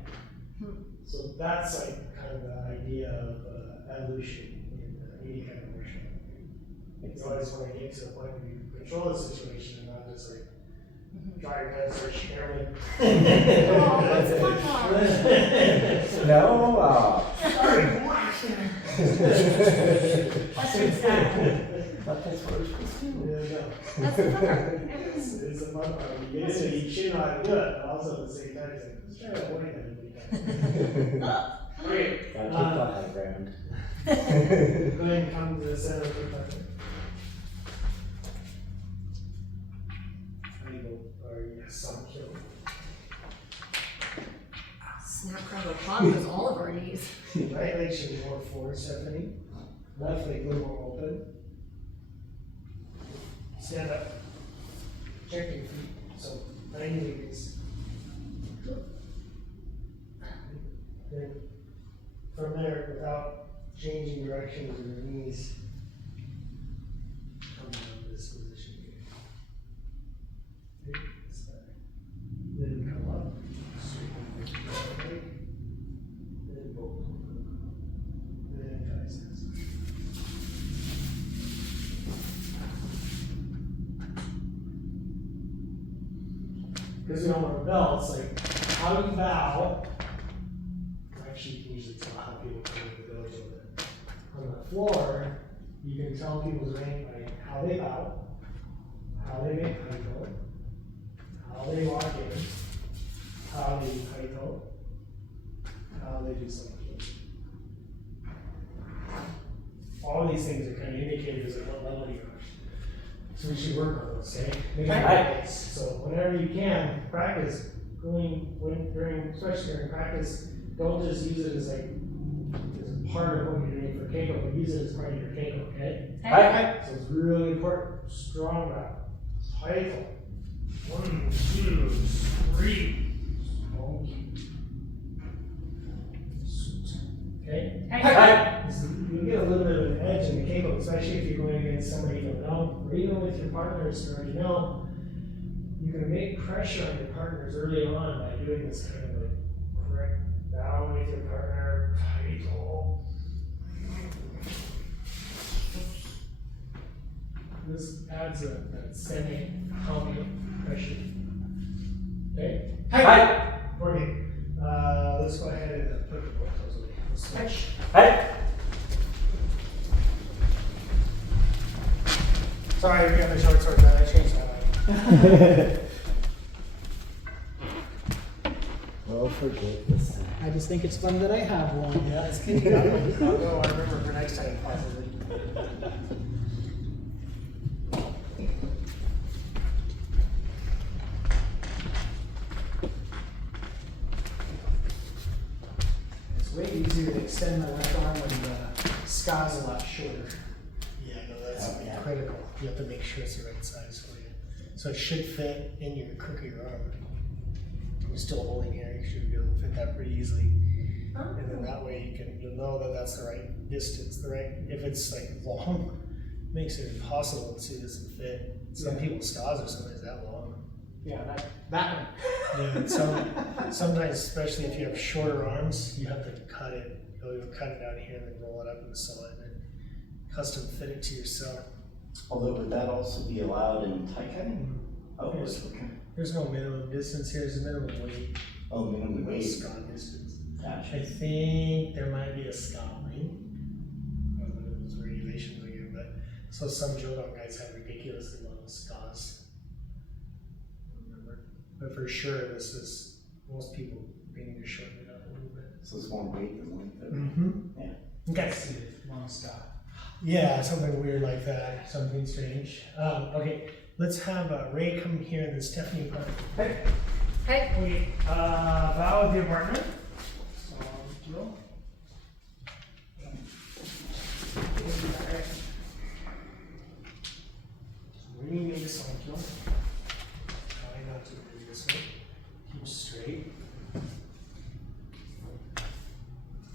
So that's like kind of the idea of evolution in any kind of martial art. You always want to get to the point where you can control the situation and not just like draw your gun, start shooting. Oh, that's fun. No, Sorry. That's exactly. but that's what it's supposed to do. Yeah, no. That's the fun part. It's a fun part. You get into it, you should know how to do it, but also at the same time, it's like, let's try to avoid that if we can. Okay. Gotta keep the high ground. Go ahead and come to the center of the parking. How do you go? Or yes, some kill. Snap, crackle, pop was all of our knees. Right leg should be more forward, Stephanie. Left leg a little more open. Stand up. Check your feet. So 90 degrees. Then from there, without changing directions of your knees, come down to this position here. Okay, that's better. Then come up. Straighten your right leg. Then both. Then triceps. Because we don't wear belts, like, how do you bow? Actually, you can usually tell how people come to the dojo then. On the floor, you can tell people's rank by how they bow, how they make kaito, how they walk in, how they do kaito, how they do something. All these things are kind of indicators of what level you're on. So we should work on those, okay? Make practice. So whenever you can, practice especially during practice, don't just use it as like as part of what you're doing for keiko, but use it as part of your keiko, okay? Hey. So it's really important. Strong back. Kaito. 1, 2, 3. Okay? Hey. So you get a little bit of an edge in the keiko, especially if you're going against somebody you don't know, or even with your partners you already know. You can make pressure on your partners early on by doing this kind of like correct bow with your partner. Kaito. This adds that semi-calming pressure. Okay? Hi. Okay. Let's go ahead and put the both toes away. Let's switch. Hi. Sorry, we got the short sword, I changed that. Well, forget this time. I just think it's fun that I have one. Yeah, it's good. I'll go. I remember for next time, possibly. It's way easier to extend my left arm when the sky's a lot shorter. Yeah, no, that's critical. You have to make sure it's the right size for you. So it should fit in your crook of your arm. You're still holding here, you should be able to fit that pretty easily. And then that way you'll know that that's the right distance, if it's like long, makes it impossible to see this and fit. Some people's scars are sometimes that long. Yeah, that one. Yeah, and sometimes, especially if you have shorter arms, you have to cut it. You'll cut it out here and then roll it up and sew it and then custom fit it to yourself. Although, would that also be allowed in tie cutting? Oh, Yes. okay. There's no minimum distance here, there's a minimum weight. Oh, minimum weight. Scar distance. Gotcha. I think there might be a scar line. I don't know if those regulations again, but so some Jodo guys have ridiculously long scars. I don't remember. But for sure, most people need to shorten it up a little bit. So it's more weight than length. Mm-hmm. Yeah. Okay. See it, long stop. Yeah, something weird like that, something strange. Okay, let's have Ray come here and then Stephanie come. Hey. Hey. Okay, Val of the apartment. So, Jill. Bring me this one, Jill. Try not to move this way. Keep straight.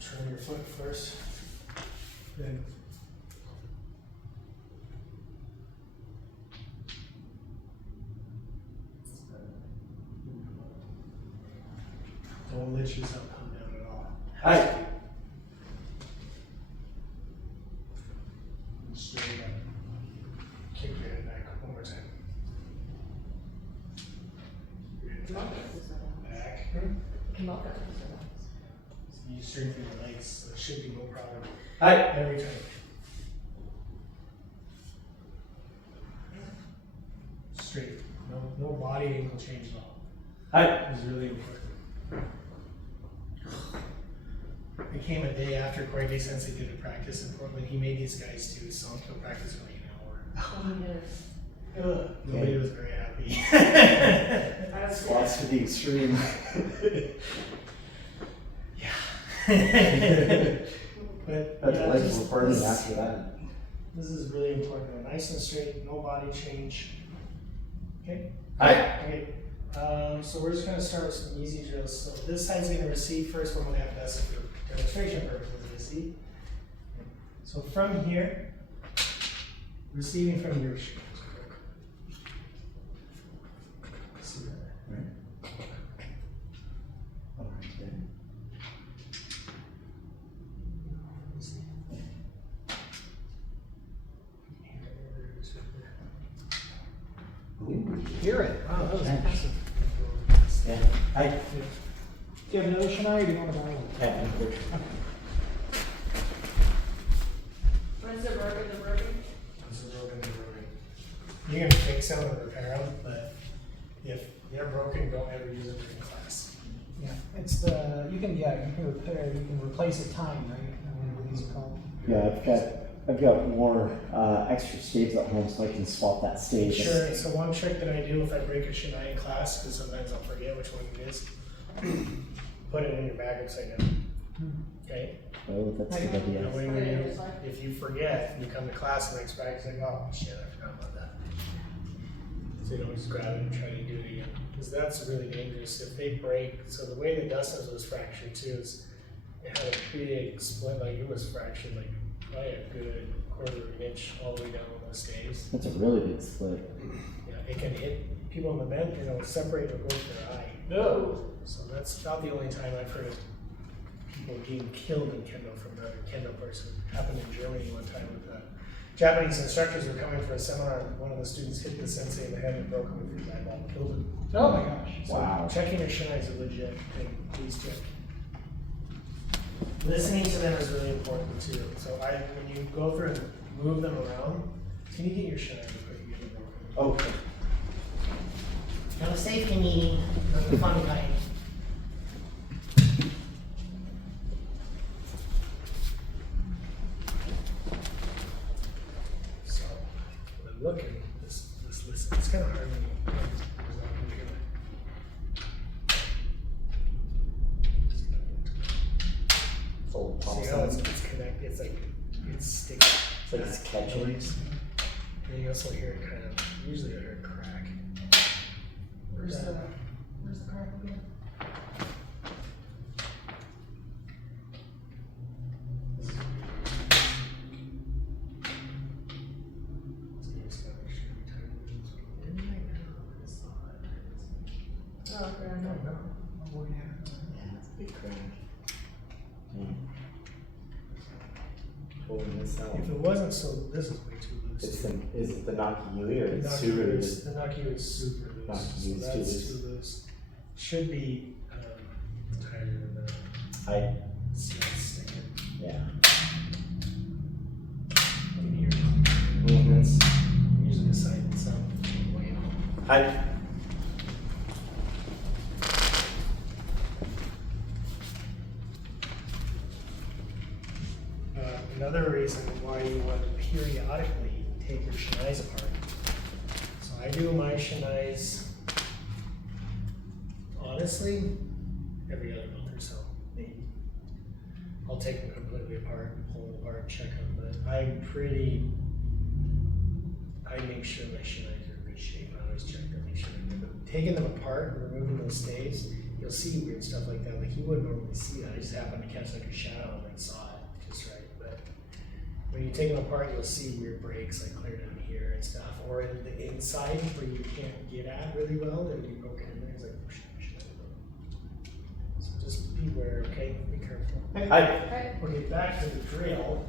Turn your foot first. Then don't let yourself come down at all. Hi. Straight up. Kick your head back one more time. Back. You strengthen your legs, so it should be no problem. Hi. Every time. Straight. No body angle change at all. Hi. Is really important. I came a day after Corey Sensei did a practice in Portland. He made these guys do Santo practice for like an hour. Ugh, nobody was very happy. Squats to the extreme. But But yeah, the legs just- were burning after that. This is really important. Nice and straight, no body change. Okay? Hi. Okay. So we're just gonna start with some easy drills. So this side's gonna receive first. We're gonna have this for demonstration purposes, you see. So from here, receiving from your shoe. See that? Right. All right, then. Ooh. Hear it. Wow, that was Okay. impressive. Yeah. Hi. Do you have another shinai or do you want to buy one? Yeah, I'm good. When's it broken? The broken? This is broken, they're broken. You can fix them or repair them, but if they're broken, don't ever use them in class. Yeah, it's you can repair, you can replace a time, right? I don't know what these are called. Yeah, I've got more extra staves at home, so I can swap that stave. Sure, so one trick that I do if I break a shinai in class, because sometimes I'll forget which one it is, put it in your bag upside down. Okay? Oh, that's a good That idea. way when you, if you forget, and you come to class the next bag, it's like, oh shit, I forgot about that. So you don't just grab it and try to do it again. Because that's really dangerous. If they break, so the way that Dustin's was fractured too is it had a big split, like it was fractured like probably a good quarter of an inch all the way down on those staves. That's a really big split. Yeah, it can hit people in the vent, and it'll separate or go to their eye. No. So that's about the only time I've heard of people getting killed in kendo from another kendo person. It happened in Germany one time with Japanese instructors were coming for a seminar, and one of the students hit the sensei in the head and broke him with his eyeball and killed him. Oh my gosh. So Wow. checking your shinai is a legit thing. Please check. Listening to them is really important too. So when you go through and move them around, can you get your shinai before you get it broken? Okay. Not a safety meeting, not the fun kind. So, when I'm looking, this listen, it's kind of hard when you So see how it's connected, it's like, it's sticky. It's like it's catching. And you also hear it kind of, usually I hear a crack. Where's the crack again? Yeah, it's a big crack. Totally missed out. If it wasn't so, this is way too loose. Is it the Nakiyui or The it's super loose? The Nakiyui is super loose. Nakiyui So is that's too too loose. Should be tighter than that. It's not sticking. Yeah. You can hear it. Movements. Usually the side and some way off. Hi. Another reason why you want to periodically take your shinais apart. So I do my shinais, honestly, every other month or so, maybe. I'll take them completely apart and pull them apart and check them, but I make sure my shinais are in good shape. I always check them, make sure they're good. But taking them apart and removing those staves, you'll see weird stuff like that. Like you wouldn't normally see that. I just happened to catch like a shadow and I saw it just right. But when you take them apart, you'll see weird breaks like clear down here and stuff, or in the inside where you can't get at really well. They'll be broken in there. It's like, oh, shit. So just beware, okay? Be careful. Hi. Okay, back to the drill.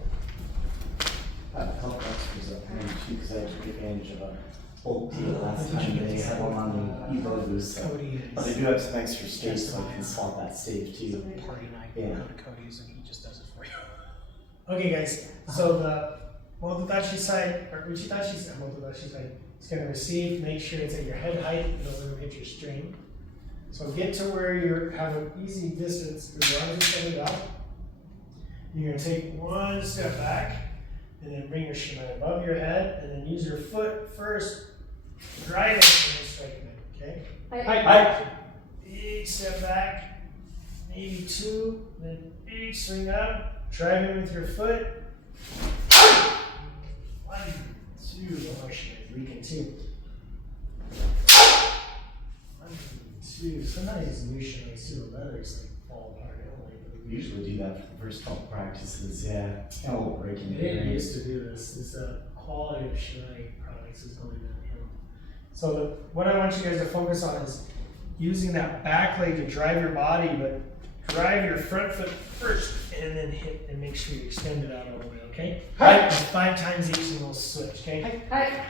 Help us was up and she because I took advantage of a bulk deal last time they had one on the bogu, so. But I do have some extra stave so I can swap that stave too. Party night, Yeah. go to Cody's and he just does it for you. Okay, guys. So the motodachi side, or uchidachi side, motodachi side, it's going to receive. Make sure it's at your head height. Don't let it hit your string. So get to where you have an easy distance. Your arms are extended out. You're going to take one step back, and then bring your shinai above your head, and then use your foot first, drive it, and then strike it. Okay. Hi. Big step back, maybe two, then big swing up, drive it with your foot. 1, 2, oh my shit, leaking too. 1, 2, sometimes these new shinais too, the leathers like fall apart. I don't like them. We usually do that for the first couple practices, yeah. Kind of breaking They didn't used to do this. This quality of shinai products is going downhill. So what I want you guys to focus on is using that back leg to drive your body, but drive your front foot first, and then hit and make sure you extend it out all the way. Okay. Hi. And 5 times each, and we'll switch. Okay. Hi.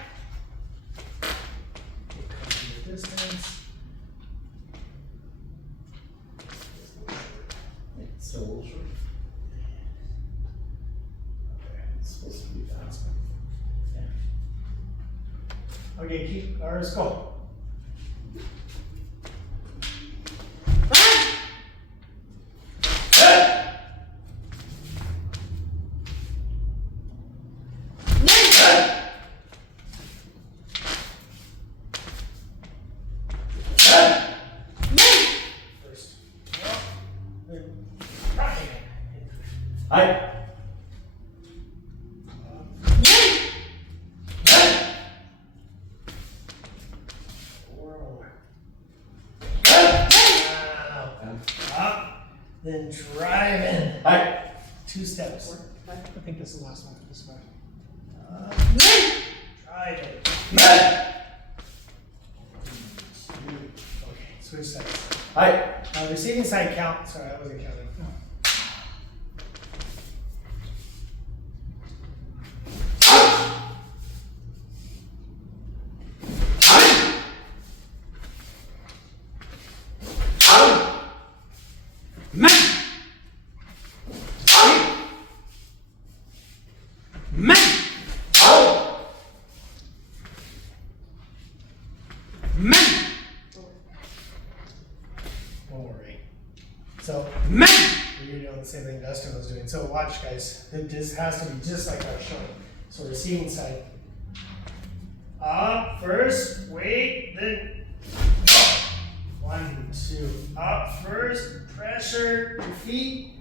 Distance. Still a little short. It's supposed to be fast. Okay, keep ours go. First. Then right. Hi. Up, then drive in. Hi. 2 steps. I think this is the last one for this guy. Drive in. Okay, switch sides. Hi. Receiving side count. Sorry, I wasn't counting. Don't worry. So, you're doing the same thing Dustin was doing. So watch, guys. This has to be just like I was showing. So receiving side. Up first, wait, then 1, 2. Up first, pressure your feet,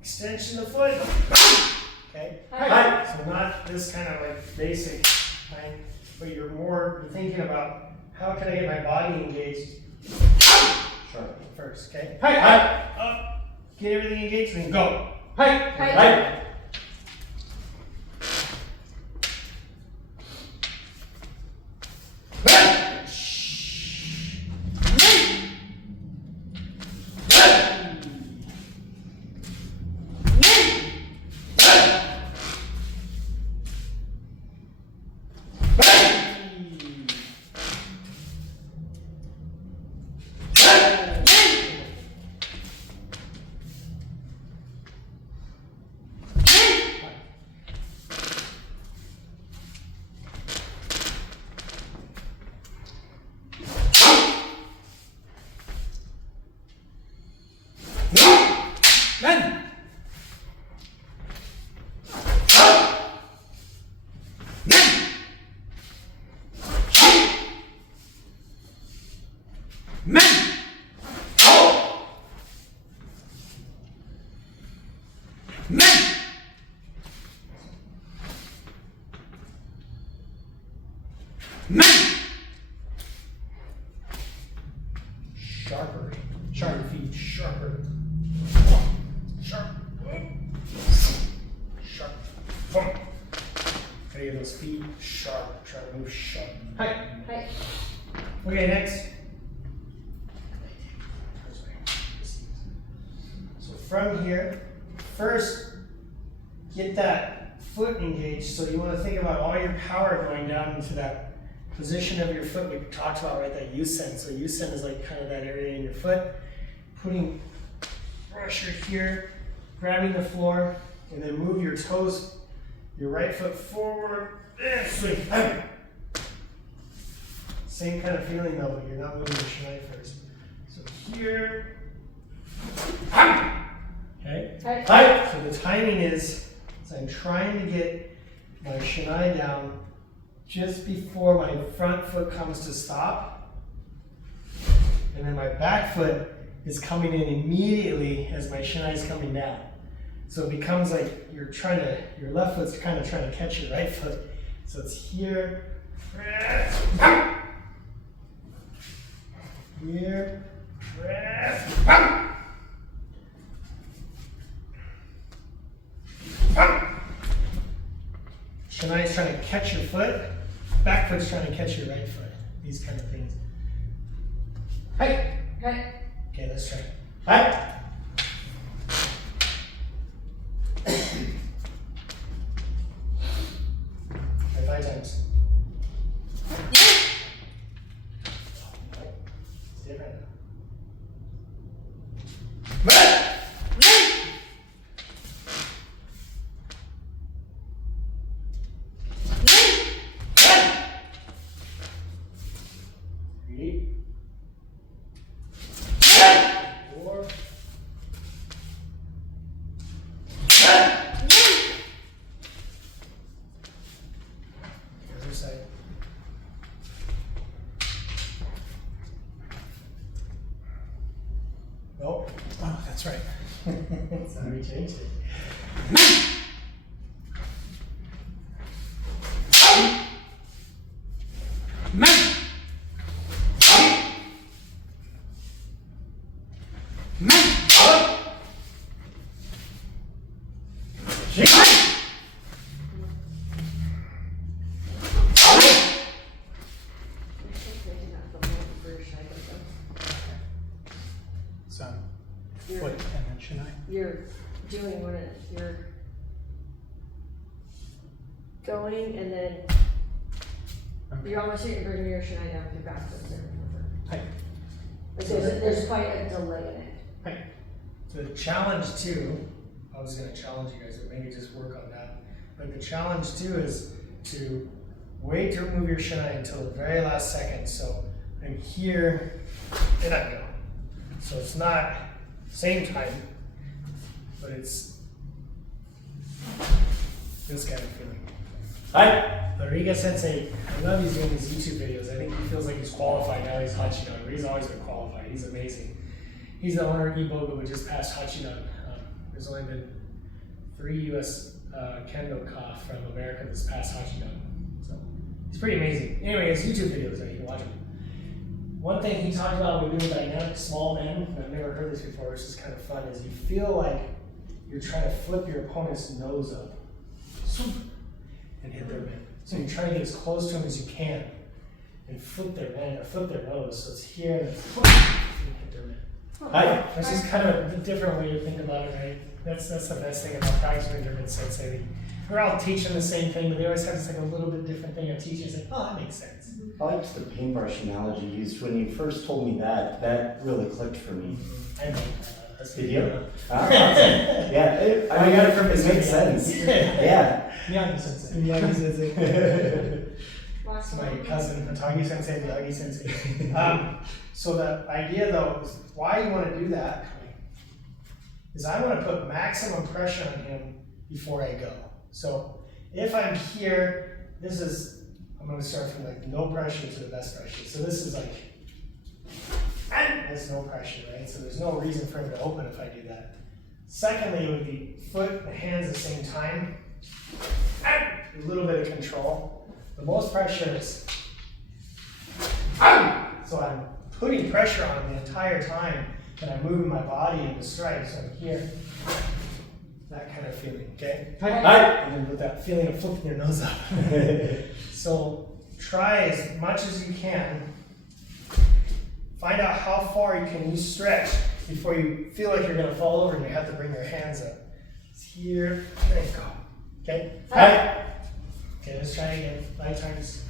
extension of foot. Okay? Hi. So not this kind of like basic kind, but you're thinking about how can I get my body engaged Sure. first, okay? Hi. Up, get everything engaged, then go. Hi. Hi. Men! Men! Men! Sharper. Sharper feet. Sharper. Sharp. Sharp. Gotta get those feet sharp. Try to move sharp. Hi. Hi. Okay, next. So from here, first get that foot engaged. So you want to think about all your power going down into that position of your foot we talked about, right? That yusen. So yusen is like kind of that area in your foot. Putting pressure here, grabbing the floor, and then move your toes, your right foot forward, and swing. Same kind of feeling though, but you're not moving the shinai first. So here, okay? Hi. So the timing is I'm trying to get my shinai down just before my front foot comes to stop. And then my back foot is coming in immediately as my shinai is coming down. So it becomes like your left foot's kind of trying to catch your right foot. So it's here, here, shinai is trying to catch your foot, back foot's trying to catch your right foot. These kind of things. Hi. Hi. Okay, let's try. Hi. Try 5 times. It's different. Three. 4. Other side. Nope. Oh, that's right. Sorry, we changed it. Men! Men! So, foot and then shinai. You're doing what you're going and then you're almost bringing your shinai down with your back foot. Hi. Like there's quite a delay in it. Hi. The challenge too, I was going to challenge you guys, but maybe just work on that. But the challenge too is to wait to remove your shinai until the very last second. So I'm here and I go. So it's not same time, but it's this kind of feeling. Hi. Riga Sensei, I love he's doing these YouTube videos. I think he feels like he's qualified now. He's Hachinan, but he's always been qualified. He's amazing. He's the owner of Bogu, who just passed Hachinan. There's only been 3 U.S. Kendo Ka from America that's passed Hachinan. So it's pretty amazing. Anyway, his YouTube videos, you can watch them. One thing he talked about when we do dynamic small men, and I've never heard this before, which is kind of fun, is you feel like you're trying to flip your opponent's nose up and hit their man. So you try to get as close to them as you can and flip their man or flip their nose. So it's here and it's and hit their man. That's just kind of a different way to think about it, right? That's the best thing about practicing with different sensei. We're all teaching the same thing, but they always have this like a little bit different thing of teaching. It's like, oh, that makes sense. I liked the paintbrush analogy used when you first told me that. That really clicked for me. I know. Did you? Yeah, I got it from his makes sense. Yeah. Miyagi Sensei. Miyagi Sensei. It's my cousin, Hatagi Sensei, Miyagi Sensei. So the idea though is why you want to do that is I want to put maximum pressure on him before I go. So if I'm here, I'm going to start from like no pressure to the best pressure. So this is like, has no pressure, right? So there's no reason for him to open if I do that. Secondly, with the foot and hands at the same time, a little bit of control. The most pressure is, so I'm putting pressure on him the entire time that I'm moving my body in the strike. So I'm here, that kind of feeling, okay? And then with that feeling of flipping your nose up. So try as much as you can. Find out how far you can stretch before you feel like you're going to fall over and you have to bring your hands up. It's here, there you go. Okay? Okay, let's try again. 5 times.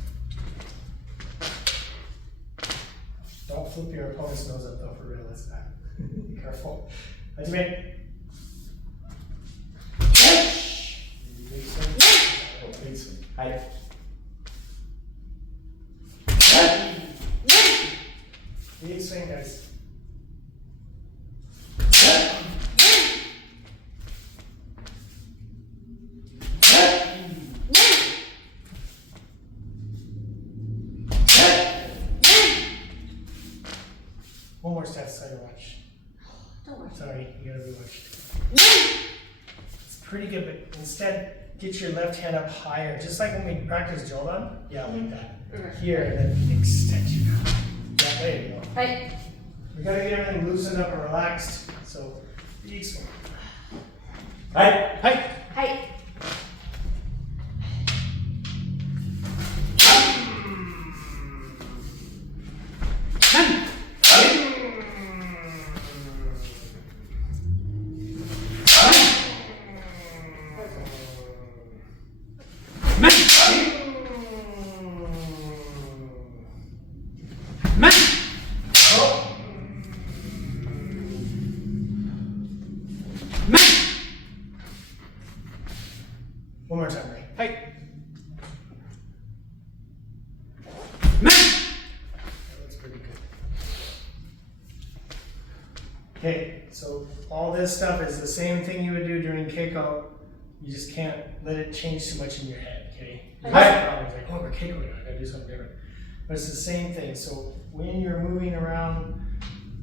Don't flip your opponent's nose up though, for real. That's bad. Be careful. Ultimate. Big swing. Oh, big swing. Big swing, guys. One more step, so I watch. Don't worry. Sorry, you gotta be watched. It's pretty good, but instead, get your left hand up higher, just like when we practice Jodan. Yeah, like that. Here, and then extend you. Yeah, there you go. Hi. We gotta get everything loosened up and relaxed. So, big swing. Hi. Hi. One more time, Ray. Hi. That looks pretty good. Okay, so all this stuff is the same thing you would do during Keiko. You just can't let it change too much in your head, okay? Hi. Problems like, oh, we're Keiko now, I gotta do something different. But it's the same thing. So when you're moving around,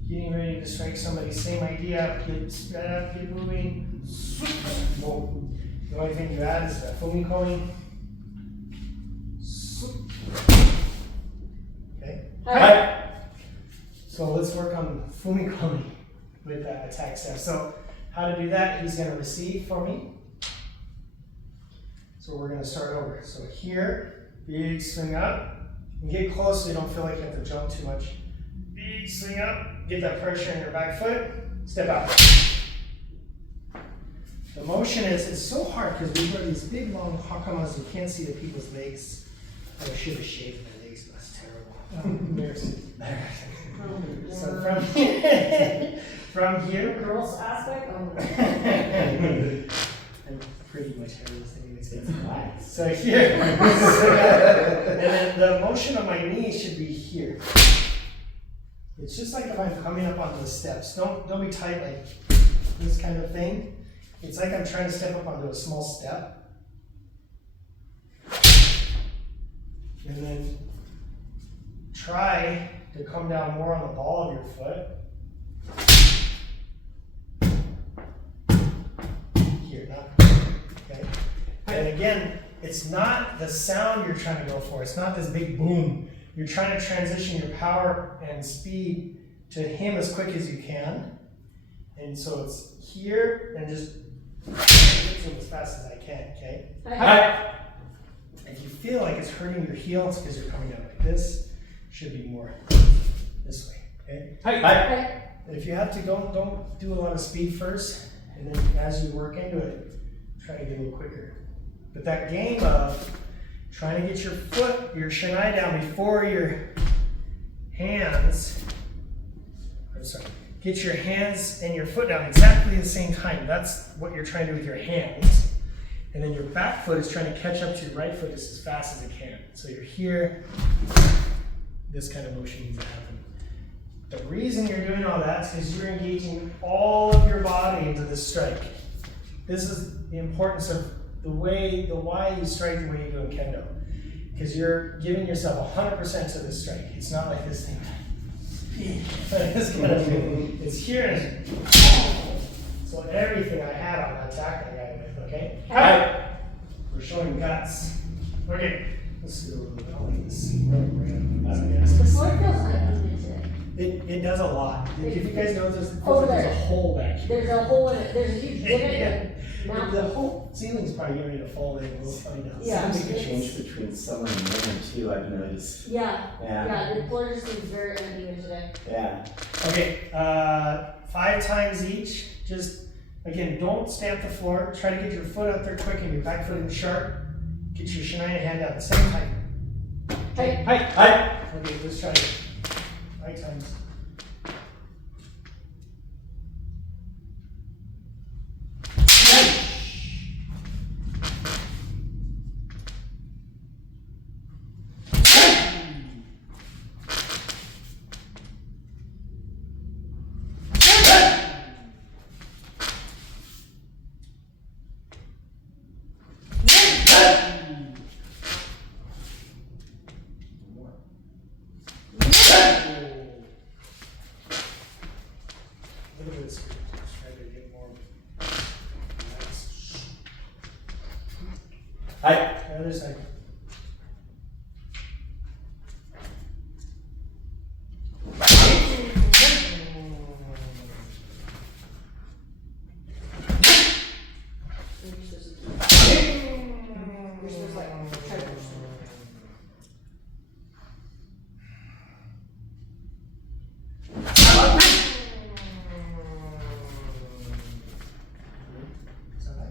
getting ready to strike somebody, same idea, get spread out, get moving, whoa. The only thing you add is that fumikomi. Okay? Hi. So let's work on fumikomi with that attack step. So how to do that, he's going to receive for me. So we're going to start over. So here, big swing up. And get close so you don't feel like you have to jump too much. Big swing up, get that pressure in your back foot, step out. The motion is, it's so hard because we wear these big long hakamas, you can't see the people's legs. I should have shaved my legs, that's terrible. Embarrassing. So from here, Girls aspect? Oh. I'm pretty much hairless anyways. So here, and then the motion of my knee should be here. It's just like if I'm coming up onto the steps. Don't be tight like this kind of thing. It's like I'm trying to step up onto a small step. And then try to come down more on the ball of your foot. Here, not okay. And again, it's not the sound you're trying to go for. It's not this big boom. You're trying to transition your power and speed to him as quick as you can. And so it's here and just as fast as I can, okay? Hi. If you feel like it's hurting your heel, it's because you're coming down like this. Should be more this way, okay? Hi. And if you have to, don't do a lot of speed first, and then as you work into it, try to get a little quicker. But that game of trying to get your foot, your shinai down before your hands, get your hands and your foot down exactly the same time. That's what you're trying to do with your hands. And then your back foot is trying to catch up to your right foot just as fast as it can. So you're here, this kind of motion needs to happen. The reason you're doing all that is because you're engaging all of your body into this strike. This is the importance of the why you strike the way you do in Kendo. Because you're giving yourself 100% to this strike. It's not like this thing. It's here. So everything I had on that tack I got it with, okay? Hi. We're showing guts. Okay, let's do a little bit. I'll leave this really random, I guess. The floor feels uneven today. It does a lot. If you guys know, there's a Over hole back here. There's a hole in it, there's a huge divot Yeah. and now. The whole ceiling's probably getting ready to fall in. We'll find out. Yeah. Seems like a change between summer and winter too, I've noticed. Yeah, Yeah, yeah, the floor just seems very uneven today. yeah. Okay, 5 times each. Just, again, don't stamp the floor. Try to get your foot out there quick and your back foot in sharp. Get your shinai hand out at the same time. Hey, Hi. Okay, let's try it. 5 times. Look at this. Try to get more. Nice. Hi. The other side.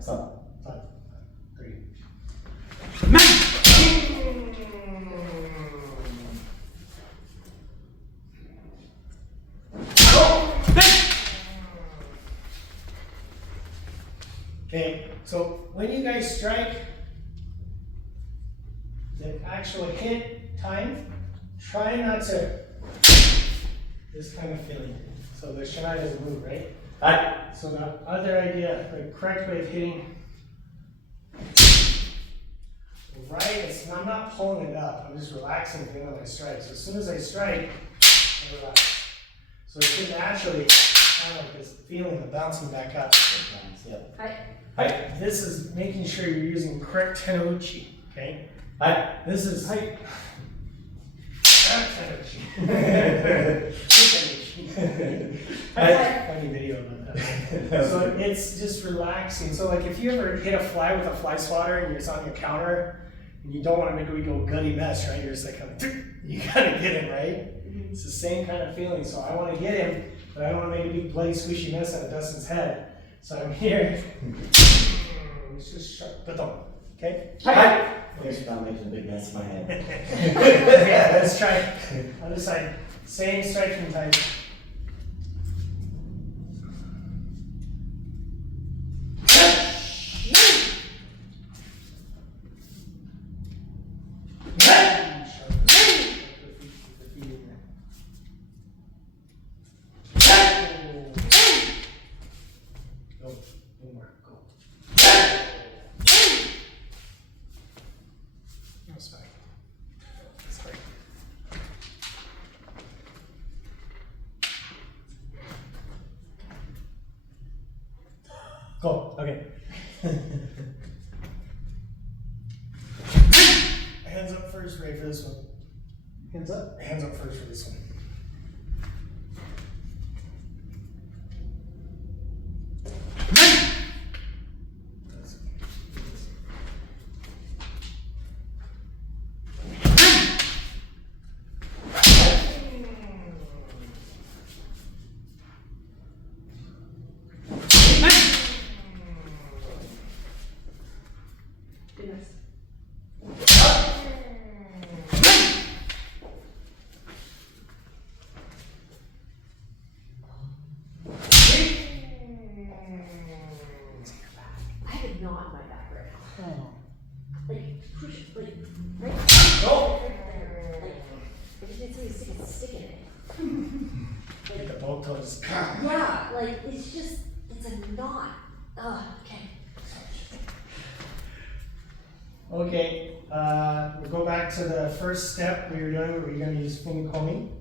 So, 5, 3. Okay, so when you guys strike, the actual hit time, try not to, this kind of feeling. So the shinai doesn't move, right? Hi. So the other idea, the correct way of hitting, right, I'm not pulling it up, I'm just relaxing the end of my strike. So as soon as I strike, I relax. So it should naturally, kind of like this feeling of bouncing back up. sometimes, yep. Hi. This is making sure you're using correct tenouchi, okay? Hi. This is funny video about that. So it's just relaxing. So like if you ever hit a fly with a fly swatter and you're on your counter and you don't want to make it go gutty mess, right? You're just like, you gotta get him, right? It's the same kind of feeling. So I want to get him, but I don't want to make a big bloody squishy mess out of Dustin's head. So I'm here. It's just sharp, but don't. Okay? Hi. There's about making a big mess in my head. Yeah, let's try other side. Same striking type. Go. One more. Go. That's fine. That's fine. Go. Okay. Hands up first, Ray, for this one. Hands up. Hands up first for this one. Goodness. I did not in my back right now. Like, push, like, right Go. there. Like, I just need somebody to stick a stick in it. Get the bolt till it's Yeah, like, it's just, it's a knot. Ugh, okay. Okay, we'll go back to the first step we were doing where we're going to use finger combing.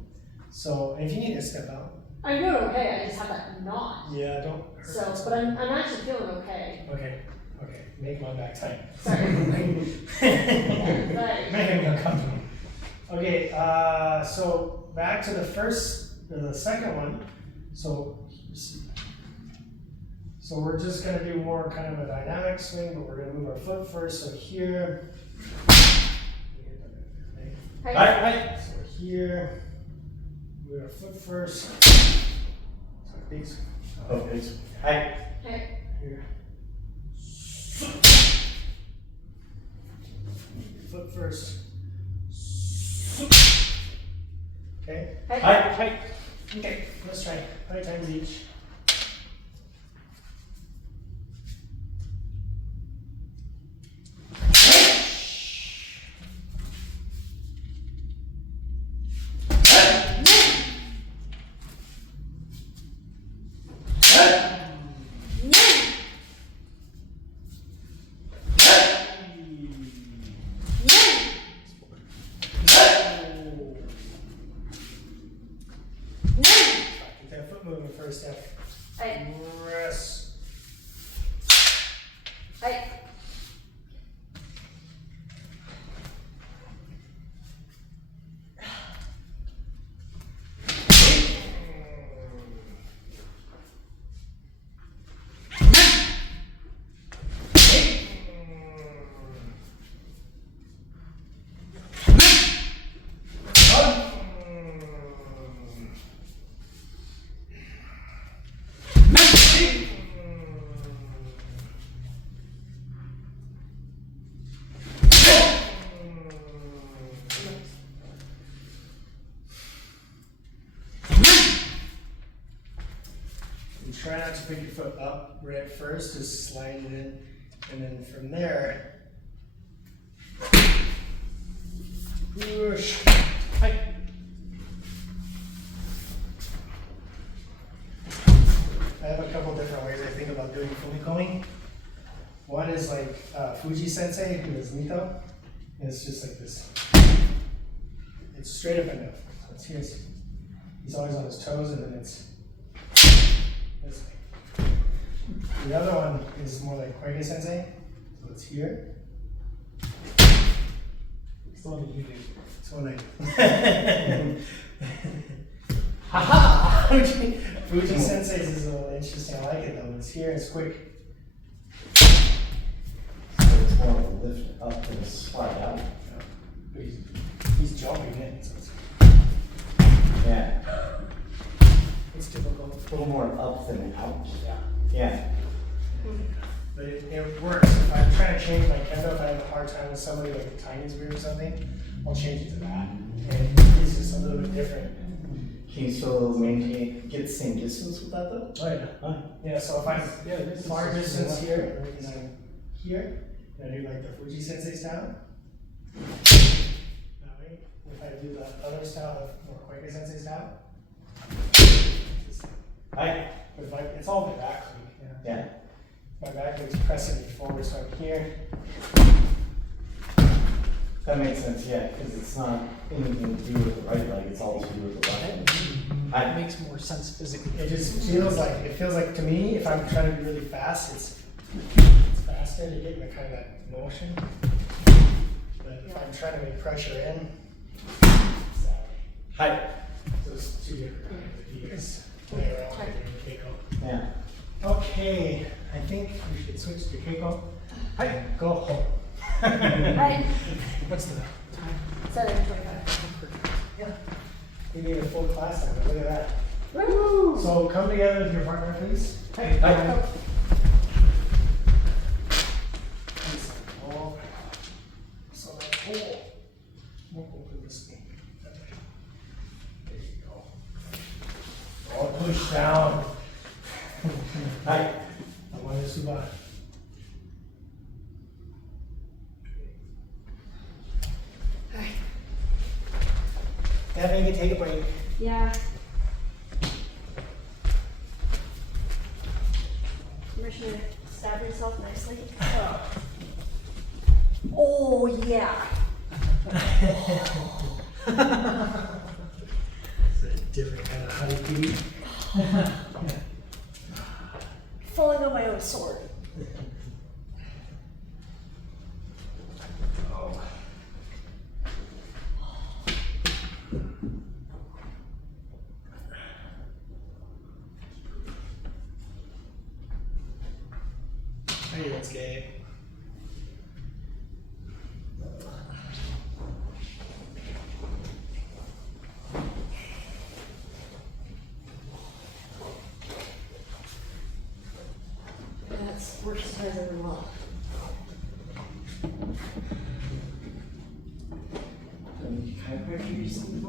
So if you need to step out. I'm doing okay, I just have that knot. Yeah, don't hurt So, yourself. but I'm actually feeling okay. Okay, okay. Make my back tight. Sorry. Make me uncomfortable. Okay, so back to the second one. So we're just gonna do more kind of a dynamic swing, but we're gonna move our foot first. So here. Hey. Hi. So here, move our foot first. So big swing. Okay. Hi. Hey. Here. Foot first. Okay. Hey. Hi. Okay. Let's try 5 times each. Get that foot moving first step. Hey. Rest. Hey. And try not to pick your foot up right at first, just slide it in, and then from there, push. Hi. I have a couple different ways I think about doing fumikomi. One is like Fuji Sensei, who is Nito, and it's just like this. It's straight up and down. So it's here. He's always on his toes, and then it's this way. The other one is more like Koike Sensei, so it's here. It's the one that you do. It's one I. Haha! Fuji Sensei's is a little interesting. I like it though. It's here. It's quick. So it's more of a lift up and a slide out. But he's jumping in, so it's, Yeah. it's difficult. A little more up than out. Yeah. Yeah. But it works. If I'm trying to change my kendo, if I have a hard time with somebody like the timing's weird or something, I'll change it to that. And it's just a little bit different. Can you still maintain, get the same distance with that though? Oh yeah. Huh? Yeah, so if I'm Yeah, far distance here, and I'm here, and I do like the Fuji Sensei style. That way, if I do the other style, the more Koike Sensei style. Hi. But if it's all my back leg. Yeah. Yeah. My back leg's pressing me forward, so I'm here. That makes sense, yeah, because it's not anything to do with the right leg, it's all to do with the left. It makes more sense physically. It feels like to me, if I'm trying to be really fast, it's faster to get in the kind of that motion. But if I'm trying to make pressure in, it's that way. Hi. So it's two different kinds of views. Play around with your keiko. Yeah. Okay, I think we should switch to keiko. Hi, go home. Hi. What's the time? 7:25. Yeah. We need a full class time. Look at that. Woo! So come together with your partner, please. Hi. Hi. Oh. So that hole. We'll open this thing. That way. There you go. All push down. Hi. I want to suba. Hi. Devin, you can take a break. Yeah. Permission to stab yourself nicely. Oh yeah. different kind of honey. Falling on my own sword. Oh. Hey, that's gay. That's worse surprising than well. Chiropractor or something.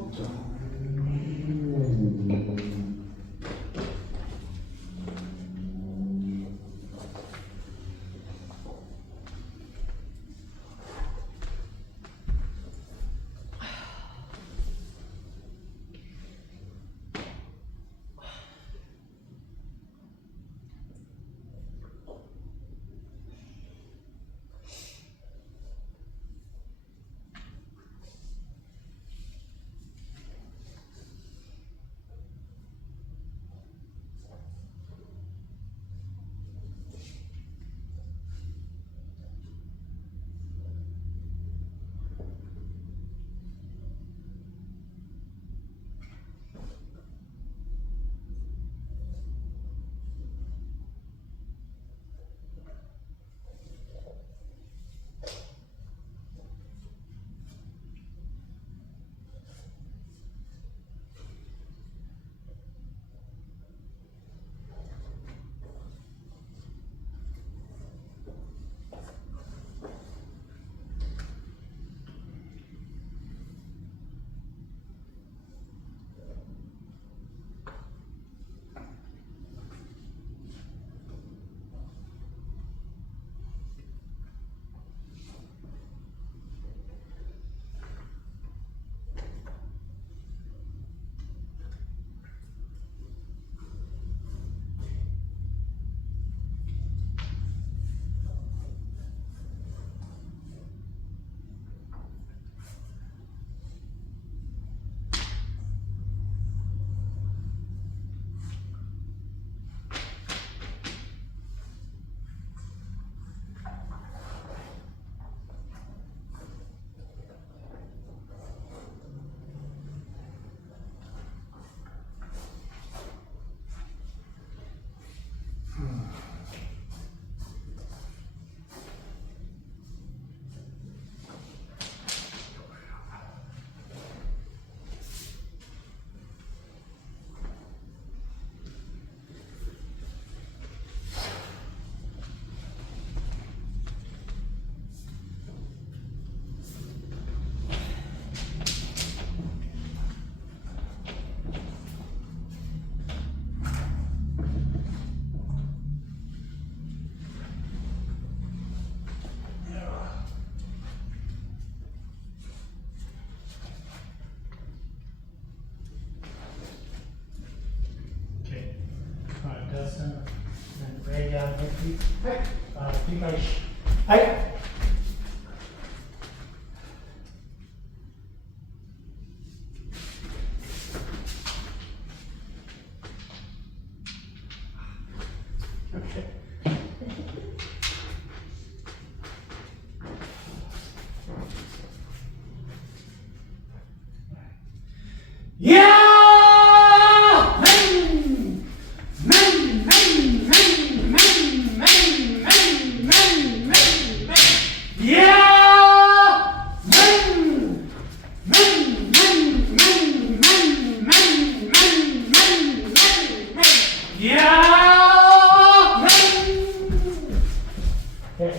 Dustin, and Ray down here, please. You guys, Hi. okay. Yeah! Men! Men! Men! Men! Men! Men! Men! Men! Men! Yeah! Men! Men! Men! Men! Men! Men! Men! Men! Men! Yeah! Men! Okay.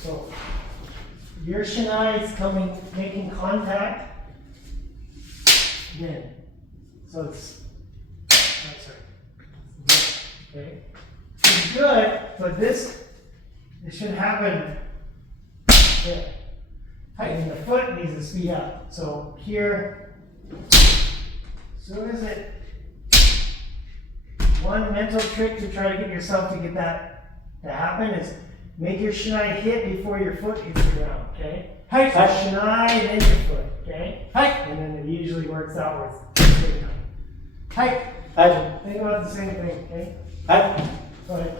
So your shinai is coming, making contact. Again. So it's okay. It's good, but this should happen there. And the foot needs to speed up. So here, as soon as it, one mental trick to try to get yourself to get that to happen is make your shinai hit before your foot hits the ground, okay? Hi. So shinai, then your foot, okay? Hi. And then it usually works out where it's straight down. Hi. Hi. Think about the same thing, okay? Hi. Go ahead.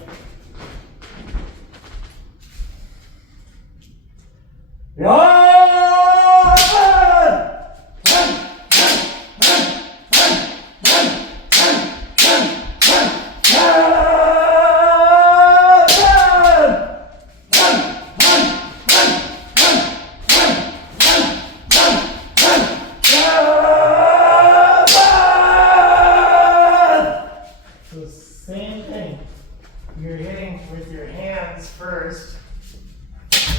So same thing. You're hitting with your hands first.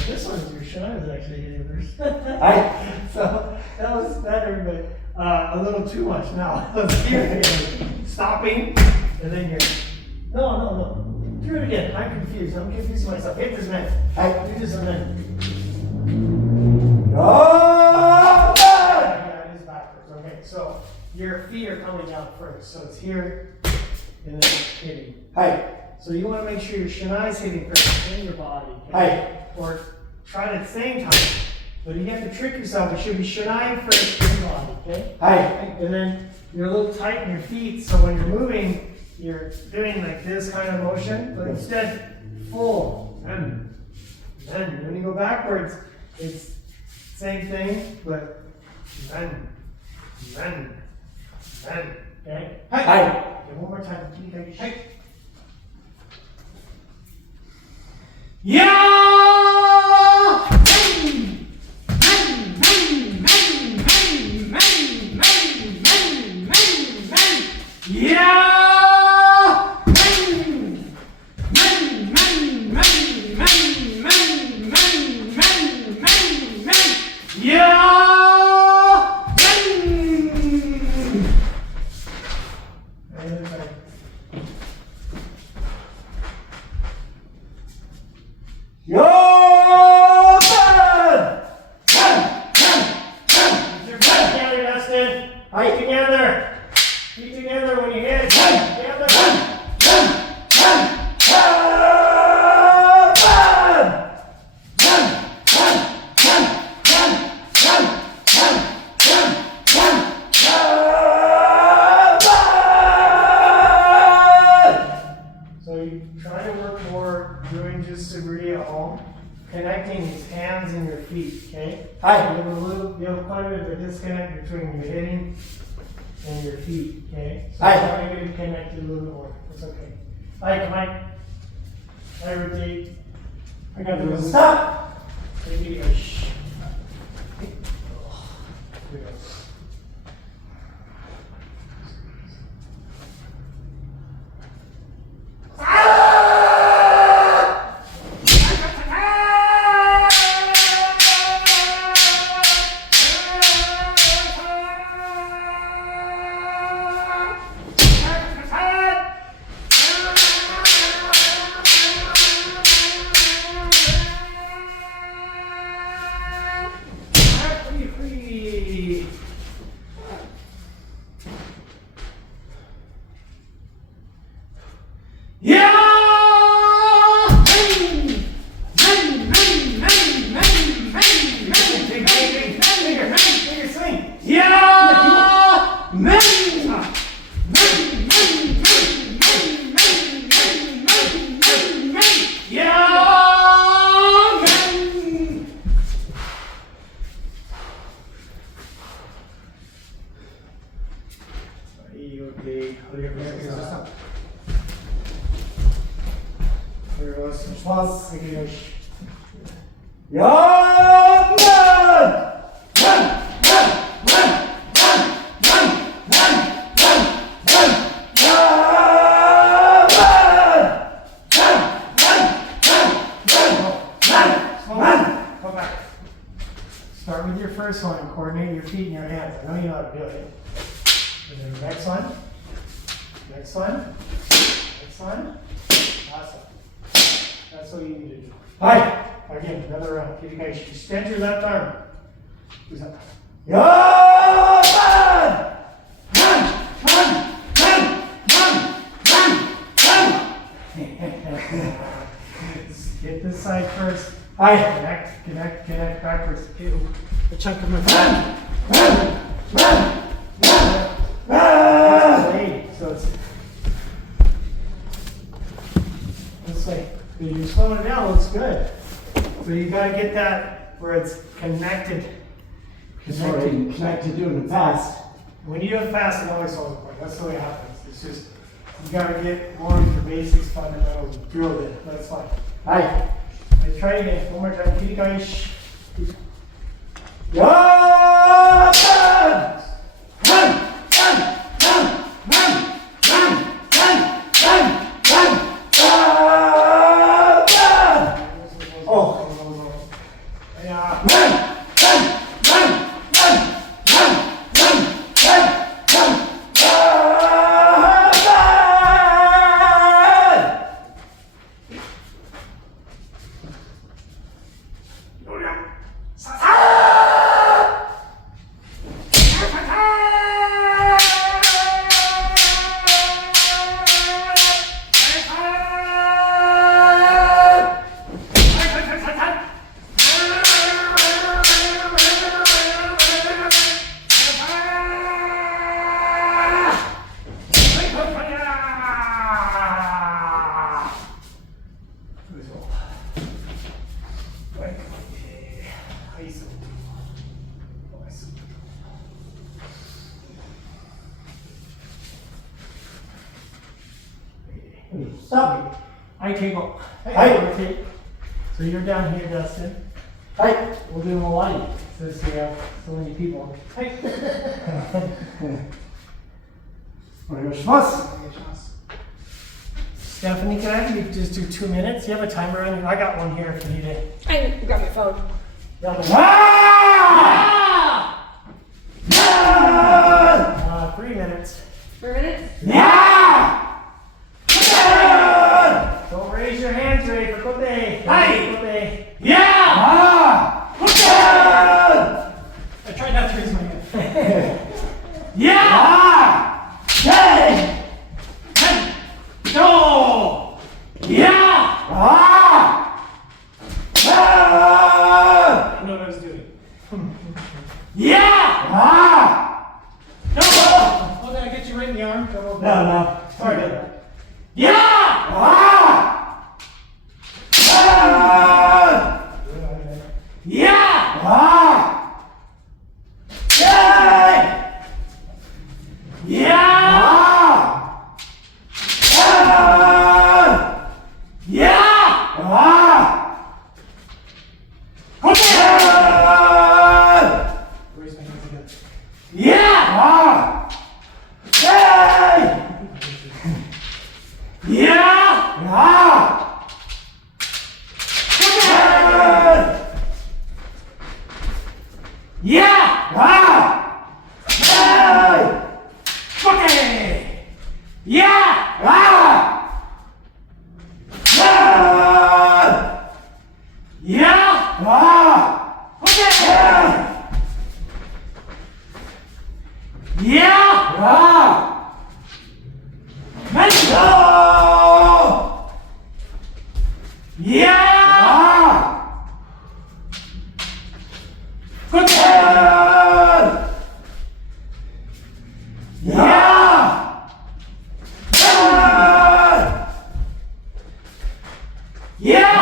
This one's your shinai is actually hitting first. Hi. So that was better, but a little too much now. You're stopping, and then you're no. Do it again. I'm confused. I'm confusing myself. Hit this man. Hi. Do this a minute. Oh! Yeah, it is backwards. Okay, so your feet are coming down first. So it's here, and then hitting. Hi. So you want to make sure your shinai is hitting first in your body. Okay? Hi. Or try it at the same time. But you have to trick yourself. It should be shinai first in your body. Okay? Hi. And then you're a little tight in your feet, so when you're moving, you're doing like this kind of motion, but instead full. And then when you go backwards, it's same thing, but then. Okay? Hi. Okay, one more time. Hey. Keep together when you hit. Together. So you try to work more doing just Sabriti at home, connecting his hands and your feet, okay? Hi. You have quite a bit of a disconnect between your hitting and your feet, okay? So Hi. try to get it connected a little bit more. It's okay. Hi, Mike. I rotate. I got the Stop. Maybe a shh. Here we go. Start with your first one and coordinate your feet and your hands. I know you know how to do it. And then the next one. Next one. Next one. Awesome. That's what you need to do. Hi. Again, another round. Keep your guys. Extend your left arm. Who's up? Hit this side first. Hi. Connect backwards. Ew. A chunk of my foot. good. So you gotta get that where it's connected. Connected doing it fast. When you do it fast, it always falls apart. That's the way it happens. It's just, you gotta get more of your basics, fundamentals drilled in. That's fine. Hi. Let's try it again. One more time. Keep guys. Stop. I table. Hi. So you're down here, Dustin. Hi. We'll do them a line since we have so many people. Hi. Stephanie, can I have you just do 2 minutes? You have a timer on you? I got one here if you need it. I can grab your phone. Ah! 3 minutes. 4 minutes? Yeah! Don't raise your hands, Ray, for good day. Hi. Good day. Yeah! Ah! I tried not to raise my hand. Yeah! Hey! No! Yeah! Ah! I don't know what I was doing. Yeah! Ah! No! Oh, did I get you right in the arm? No, no. Sorry about that. Yeah! Ah! Ah! Yeah! Ah! Yay! Yeah! Ah! Ah! Yeah! Ah! Okay! Raise my hands again. Yeah! Ah! Yay! Yeah! Ah! Yeah! Ah! Hey! Okay! Yeah! Ah! Ah! Yeah! Ah! Okay! Yeah! Ah! Let's go! Yeah! Good job! Yeah! Yeah!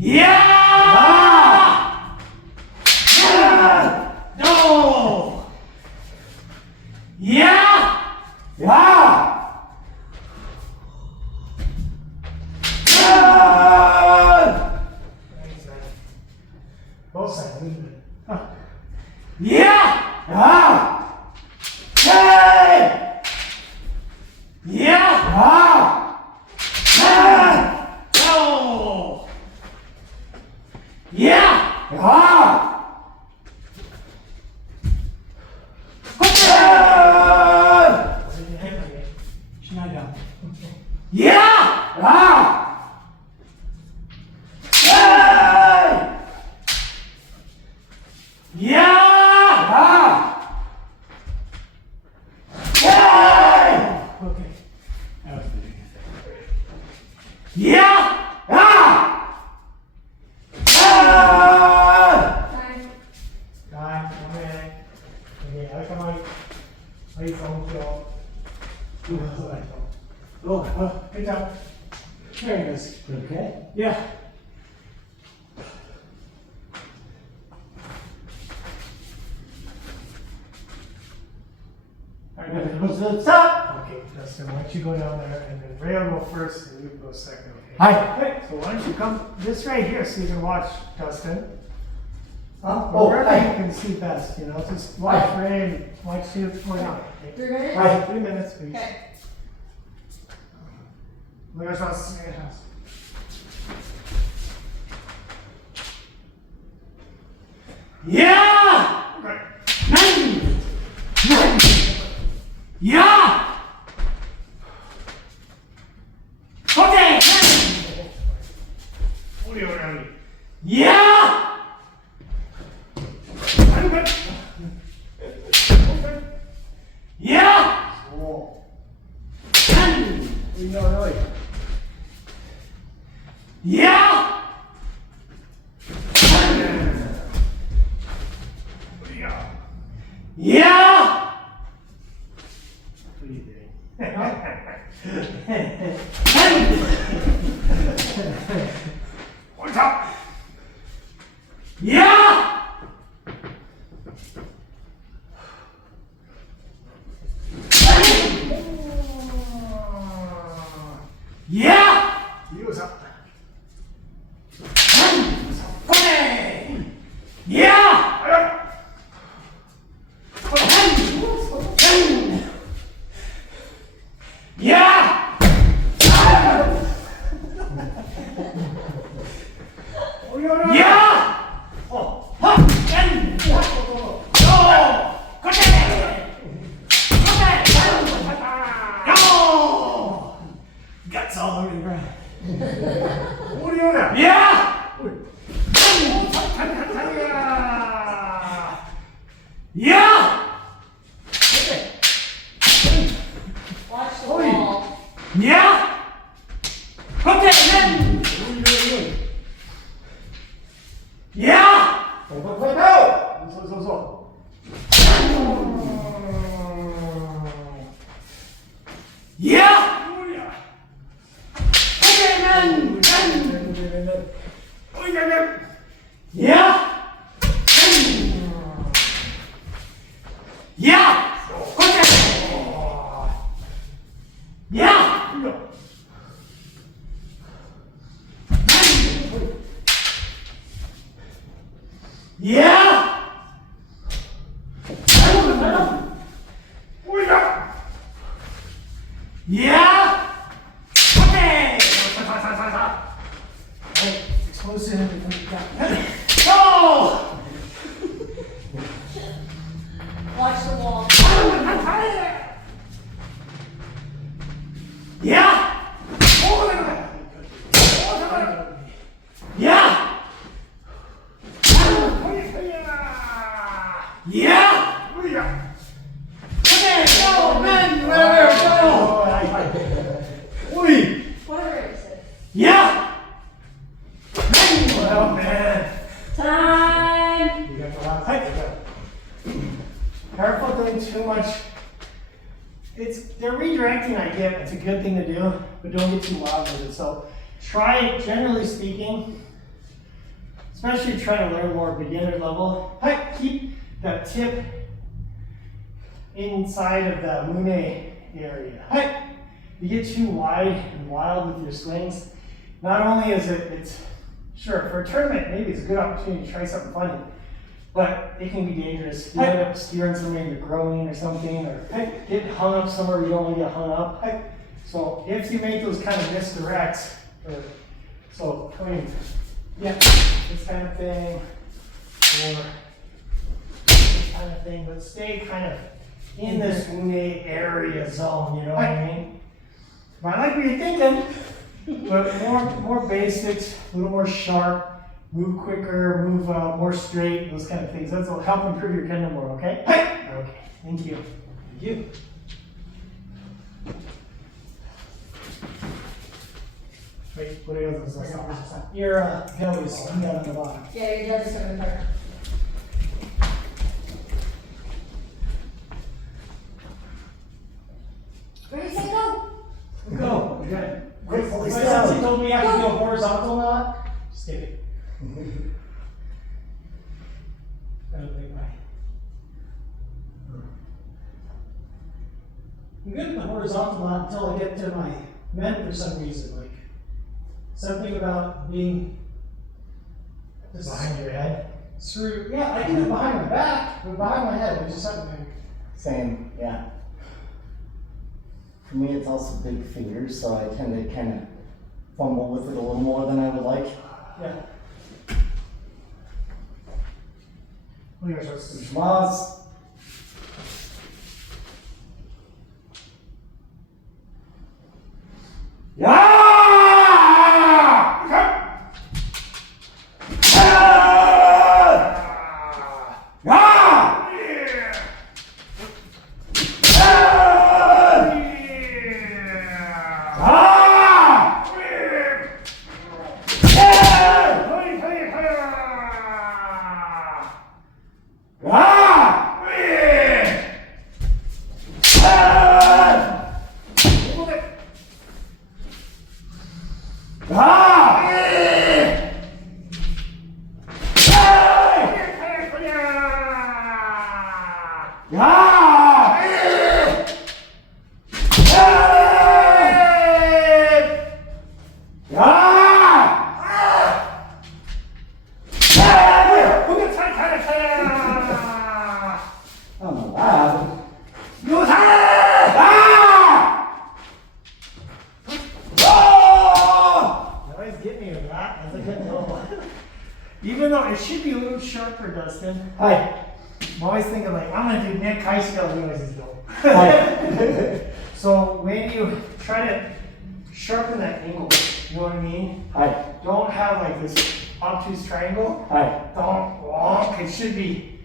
Yeah! Yeah! No! Yeah! Yeah! Both sides. Yeah! Ah! Hey! Yeah! Ah! Ah! No! Yeah! Ah! Ah! Shinai down. Yeah! Ah! Hey! Yeah! Ah! Hey! Okay. Yeah! Ah! Ah! Guy, 1 minute. Okay, I come out. Are you phone kill? Very nice. Okay. Yeah. Alright, good. Stop! Okay, Dustin, why don't you go down there and then Ray will go first and you go second, okay? Hi. Okay, so why don't you come this right here so you can watch Dustin. Oh, Wherever hi. you can see best, you know, just watch Ray and watch you go down. Okay. 3 minutes? Hi. 3 minutes, please. Okay. Where's our second house? Yeah! Right. Nine! Nine! Yeah! Okay! What are you around me? Yeah! I'm good. Okay. Yeah! Oh. Nine! You know, really. Yeah! What do you got? Yeah! What are you doing? What's up? Yeah! Yeah! Use up. Okay! Yeah! Yeah! What are you doing? Yeah! Oh. Huh! And go! Go! Guts all over the ground. What are you doing now? Yeah! Yeah! Okay. Watch the Oi. wall. Yeah! Okay, then! What are you doing? Yeah! Go, go, go, go! So. Yeah! Oh, yeah. Okay, then! Oh, yeah. Yeah! Yeah! Okay! Yeah! No. Yeah! What do you got? Yeah! Okay! Hey, explosive. Go! Watch the wall. Yeah! Yeah! Yeah! What do you got? Okay, go, men, wherever, go! Oi! Whatever it said. Yeah! Well, man. Time! You got the last. Hey. Careful doing too much. They're redirecting, I get. It's a good thing to do, but don't get too wild with it. So try it, generally speaking, especially if you're trying to learn more beginner level. Hey, keep that tip inside of the mune area. Hey, you get too wide and wild with your swings. Not only is it's sure for a tournament, maybe it's a good opportunity to try something funny, but it can be dangerous. You end up steering somewhere in your groin or something, or get hung up somewhere you don't want to get hung up. So if you make those kind of misdirects, so this kind of thing, or this kind of thing, but stay kind of in this mune area zone, you know what I mean? But I like what you're thinking, but more basics, a little more sharp, move quicker, move more straight, those kind of things. That'll help improve your kendo more, okay? Okay, thank you. Thank you. Wait, what are your other Your belly's down on the bottom. Yeah, your dad's coming better. Ready, set, go! Go. Good. My sensei told me I have to do a horizontal knot. Just kidding. I don't think why. I'm good at the horizontal knot until I get to my men for some reason. Like something about being just Behind your head. screwed. Yeah, I can do it behind my back, but behind my head, there's just something. Same, yeah. For me, it's also big fingers, so I tend to kind of fumble with it a little more than I would like. Yeah. What are your choices? Schmaz. Even though it should be a little sharper, Dustin. Hi. I'm always thinking like, I'm gonna do Nick high scale noises though. Hi. So when you try to sharpen that angle, you know what I mean? Hi. Don't have like this obtuse triangle. Hi. Don't wonk. It should be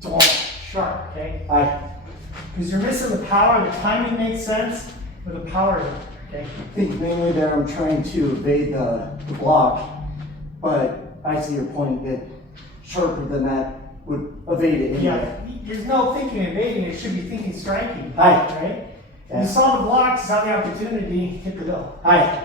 don't sharp, okay? Hi. Because you're missing the power. The timing makes sense, but the power isn't, okay? I think mainly that I'm trying to evade the block, but I see your point that sharper than that would evade it anyway. Yeah, there's no thinking evading, it should be thinking striking. Hi. Right? Yeah. You saw the blocks, saw the opportunity, hit the bill. Hi.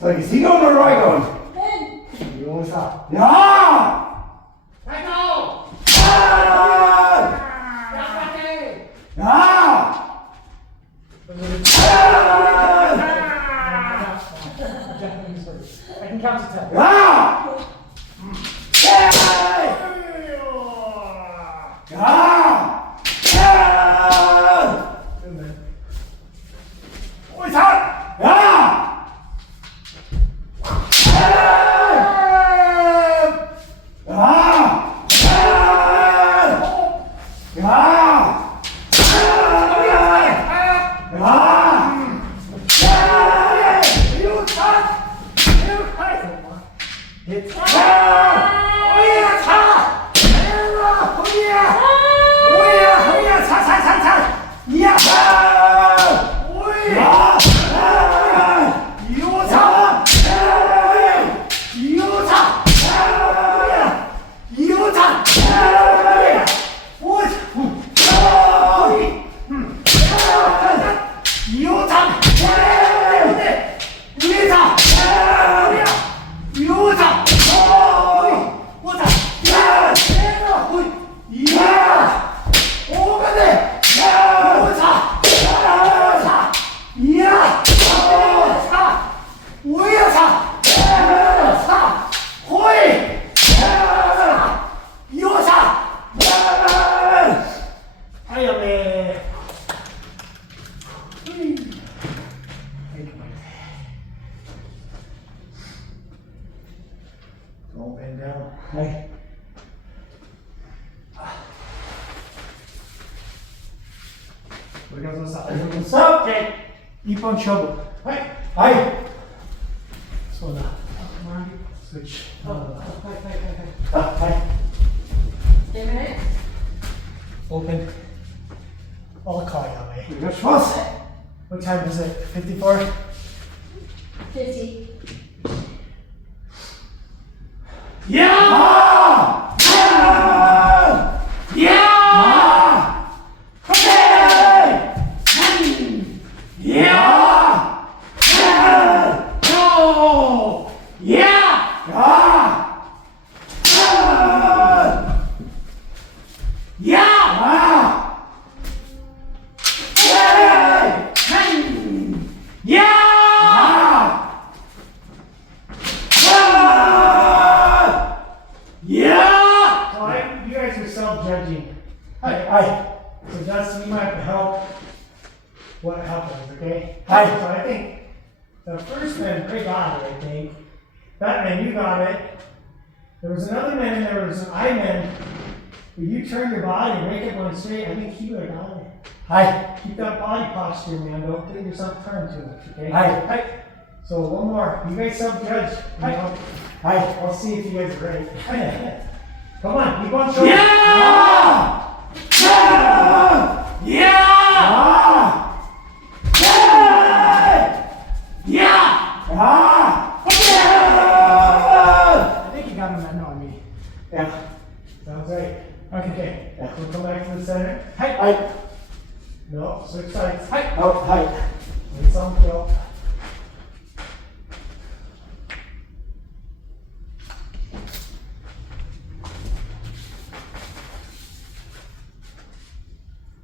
So is he going or am I going? You almost stop. Yeah! Let go! Ah! Ah! Japanese words. I can count to 10. Ah! Yeah! Ah! Ah! Good man. What's up? Ah! Don't bend down. はい。これがどうした？ストップ。一本勝負。はい。はい。そうだ。スイッチ。はい。 Stay a minute. Open. I'll call you on me. お願いします。 What time is it? 54? 50. いやーいやーオッケーいやーおーいやーいやいやYeah! So you guys are self-judging. Hi. So Dustin, you might have to help what happens, okay? Hi. So I think the first man, they got it, I think. That man, you got it. There was another man and there was an I man. But you turn your body, make it one straight. I think he would have got it. Hi. Keep that body posture, man. Don't get yourself turned too much, okay? Hi. So one more. You guys self-judge. Hi. Hi. I'll see if you guys are right. Come on, keep on showing. Yeah! Yeah! Yeah! Yeah! I think you got him that on me. Yeah. Sounds right. Okay. Yeah. We'll come back to the center. Hi. No, switch sides. Hi. Oh, hi. It's on kill.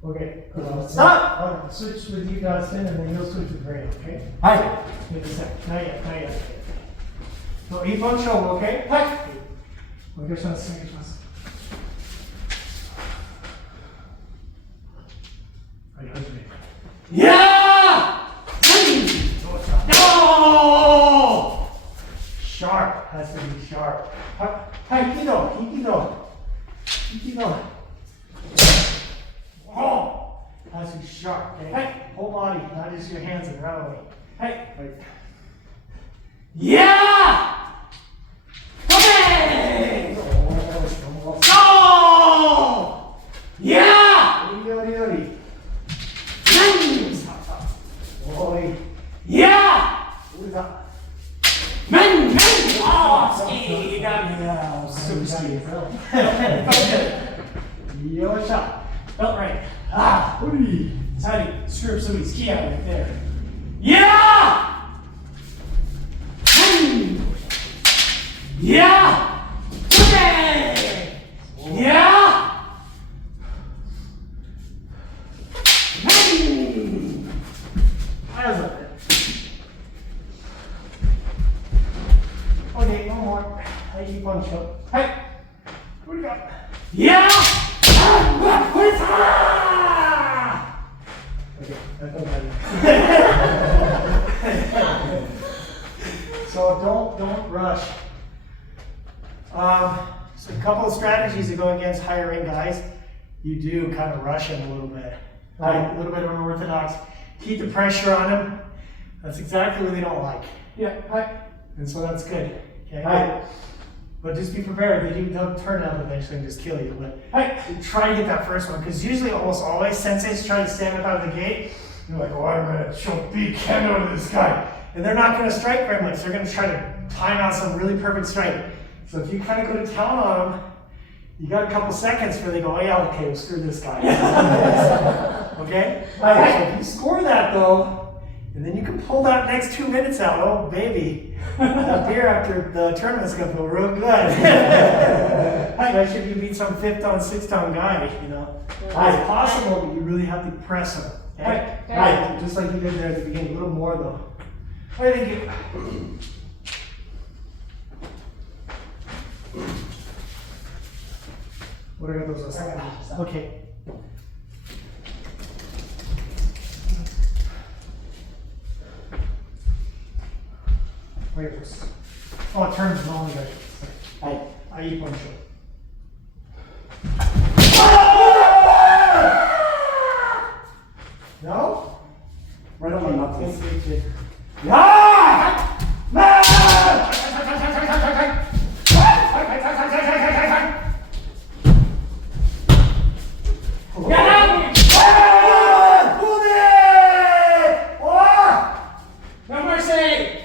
Okay. Stop! I'll switch with you, Dustin, and then you'll switch with Ray, okay? Hi. Wait a sec. Not yet, not yet. No, 一本勝負, okay? はい。お願いします。お願いします。はい、始め。Yeah! No! Sharp has to be sharp. はい、引き戸、引き戸。引き戸。Oh! Has to be sharp, okay? はい。 Whole body, not just your hands and run away. はい。Right. Yeah! Okay! Oh, Go! Yeah! よりより。おい。 Yeah! うざ。 Men! Oh, ski! Yeah, so ski. よっしゃ。 Felt right. Ah! It's how to screw somebody's key out right there. Yeah! Yeah! Okay! Yeah! How's it? Okay, one more. I keep on show. Hey! What do you got? Yeah! Ah! What is that? Okay, I feel better. So don't rush. So a couple of strategies to go against higher end guys. You do kind of rush him a little bit. Right? A little bit unorthodox. Keep the pressure on him. That's exactly what they don't like. Yeah, hi. And so that's good. Okay. Hi. But just be prepared. They'll turn out eventually and just kill you. But Hi. try to get that first one, because usually, almost always, senseis try to stand up out of the gate. You're like, oh, I'm gonna show big kendo to this guy, and they're not gonna strike very much. They're gonna try to time out some really perfect strike. So if you kind of go to town on them, you got a couple seconds where they go, oh yeah, okay, well, screw this guy. Okay. So if you score that though, and then you can pull that next 2 minutes out, oh baby, that beer after the tournament's gonna feel real good. Especially if you beat some 5th on 6th on guy, you know. It's possible, but you really have to press him. Okay? Right, just like you did there at the beginning, a little more though. I think you. What are those? Okay. Wait, oh, it turns only. はい。Ahí, Poncho. No? Right on my knuckles. Good. No mercy!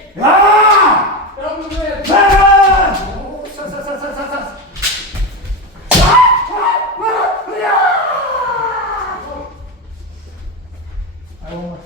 Don't move it! I won't.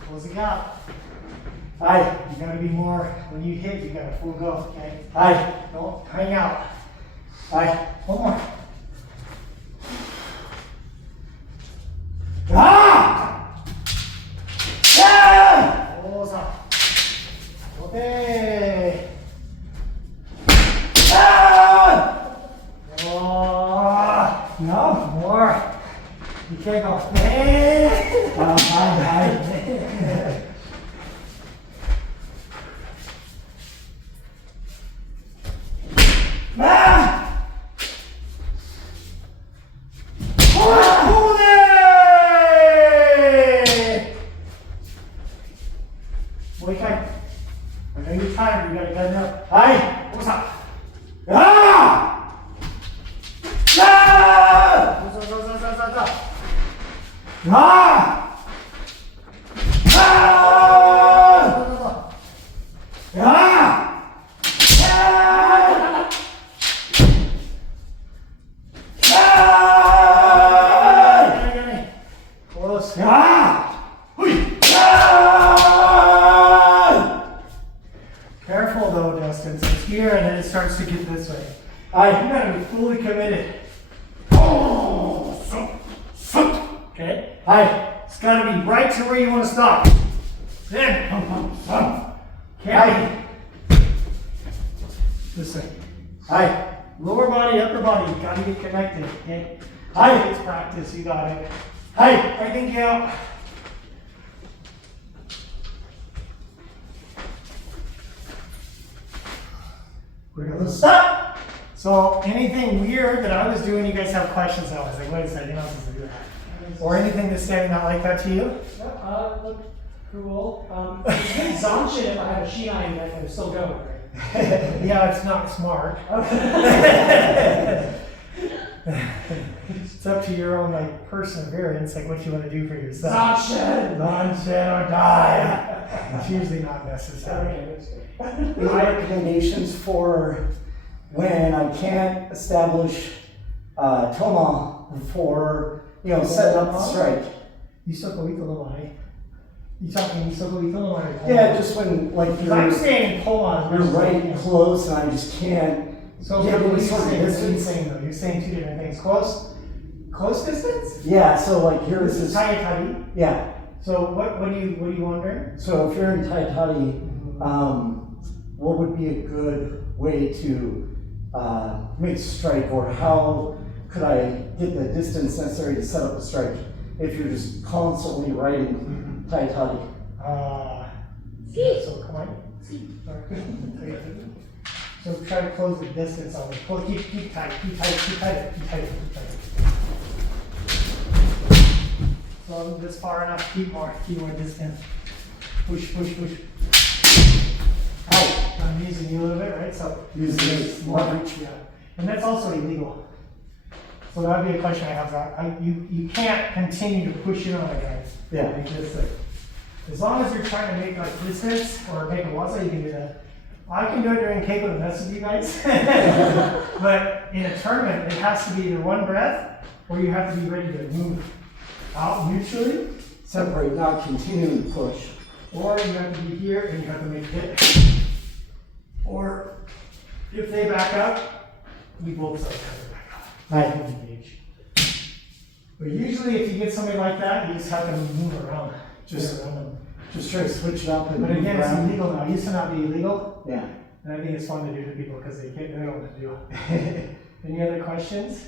Close the gap. Hi. You gotta be more, when you hit, you gotta full go, okay? Hi. Don't hang out. Hi. One more. Close up. Okay. Oh, no, more. You can't go. Hi. Boy, tight. I know you're tired, you gotta get it up. Hi. What's up? Close. Careful though, Dustin. So it's here and then it starts to get this way. Hi. You gotta be fully committed. Okay? Hi. It's gotta be right to where you want to stop. Then. Okay. This way. Hi. Lower body, upper body. Gotta get connected. Okay? Hi. It's practice. You got it. Hi. I think you out. We're gonna stop. So anything weird that I was doing, you guys have questions. I was like, wait a second, I was supposed to do that. Or anything that's standing out like that to you? Look cool. It's good Zanshin if I have a shinai that can still go. Yeah, it's not smart. It's up to your own like perseverance, like what you want to do for yourself. Zanshin! Zanshin or die. It's usually not necessary. Any recommendations for when I can't establish toma for, setting up the strike? You talking Isokoito? Yeah, just when, like, I'm staying in Poma. you're right close and I just can't So get what are any you sort of saying? What are you distance. saying though? You're saying two different things. Close distance? Yeah, so like This here's is this, Tayatari. yeah. So what are you wondering? So if you're in Taitati, what would be a good way to make a strike, or how could I get the distance necessary to set up a strike if you're just constantly riding Taitati? So come on. So try to close the distance on it. Keep tight. So this far enough. Keep more distance. Push. Hi. I'm using you a little bit, right? So Use this leverage, yeah. And that's also illegal. So that would be a question I have. You can't continue to push in on a guy. Yeah. Like this. As long as you're trying to make like distance or make a waza, you can do that. I can do it during Keiko to mess with you guys. But in a tournament, it has to be either one breath or you have to be ready to move out mutually. Separate, not continue to push. Or you have to be here and you have to make a hit. Or if they back up, we both start coming back up. Right. Engage. But usually if you get somebody like that, you just have to move around. Just around them. Just try to switch it up and But move again, it's around. illegal now. It used to not be illegal. Yeah. And I think it's fun to do to people because they don't know what to do. Any other questions?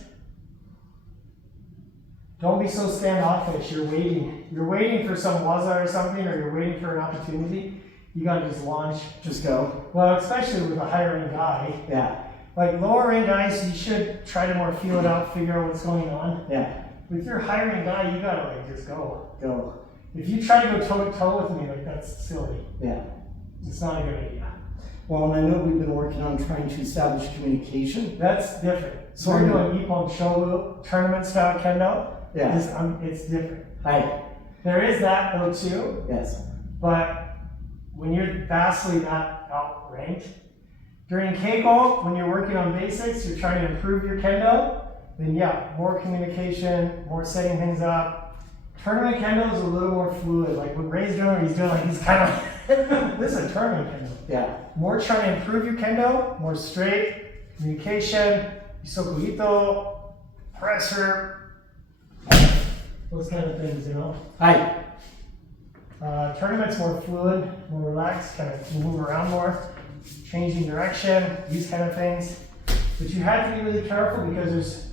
Don't be so standoffish. You're waiting. You're waiting for some waza or something, or you're waiting for an opportunity. You gotta just launch. Just go. Well, especially with a higher end guy. Yeah. Like lower end guys, you should try to more feel it out, figure out what's going on. Yeah. With your higher end guy, you gotta like just go. Go. If you try to go toe to toe with me, like that's silly. Yeah. It's not a good idea. Well, and I know we've been working on trying to establish communication. That's different. So We're doing Ippon Shobu tournament style kendo. Yeah. It's different. Hi. There is that though too, Yes. but when you're vastly not outranked, during Keiko, when you're working on basics, you're trying to improve your kendo, then yeah, more communication, more setting things up. Tournament kendo is a little more fluid. Like when Ray's doing, he's doing like he's kind of this is a tournament kendo. Yeah. More trying to improve your kendo, more straight, communication, isokuito, pressure, those kind of things, you know. Hi. Tournaments more fluid, more relaxed, kind of move around more, changing direction, these kind of things. But you have to be really careful because there's,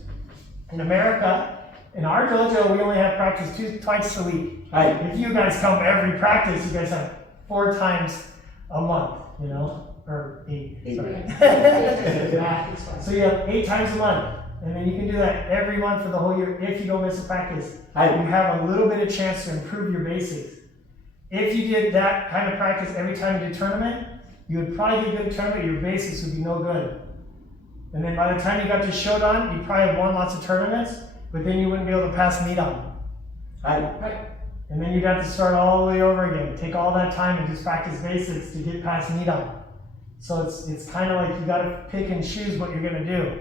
in America, in our dojo, we only have practice twice a week. Hi. If you guys come every practice, you guys have 4 times a month, you know, or 8. Sorry. So you have 8 times a month. And then you can do that every month for the whole year if you don't miss a practice. You have a little bit of chance to improve your basics. If you did that kind of practice every time you did tournament, you would probably be good at tournament, your basics would be no good. And then by the time you got to Shodan, you probably have won lots of tournaments, but then you wouldn't be able to pass Midan. Hi. And then you'd have to start all the way over again. Take all that time and just practice basics to get past Midan. So it's kind of like you got to pick and choose what you're going to do.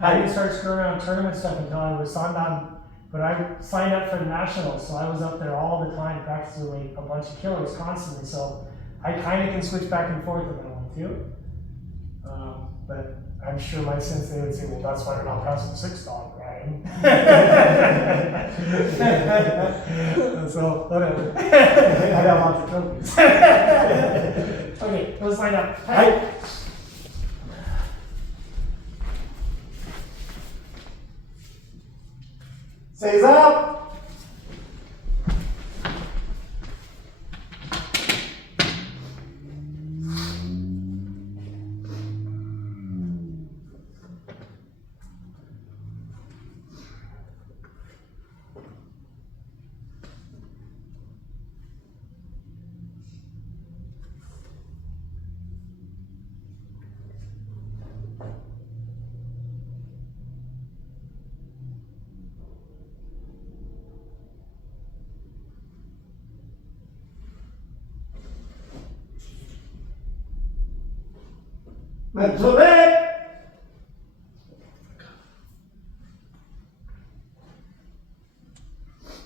I didn't start screwing around tournament stuff until I was Sandan, but I signed up for the nationals, so I was up there all the time practicing like a bunch of killers constantly. So I kind of can switch back and forth if I want to. But I'm sure my sensei would say, well, that's why you're not passing 6 dog, Ryan. So whatever. I got lots of trophies. Okay, let's sign up. Hi. Stays up. Mental it.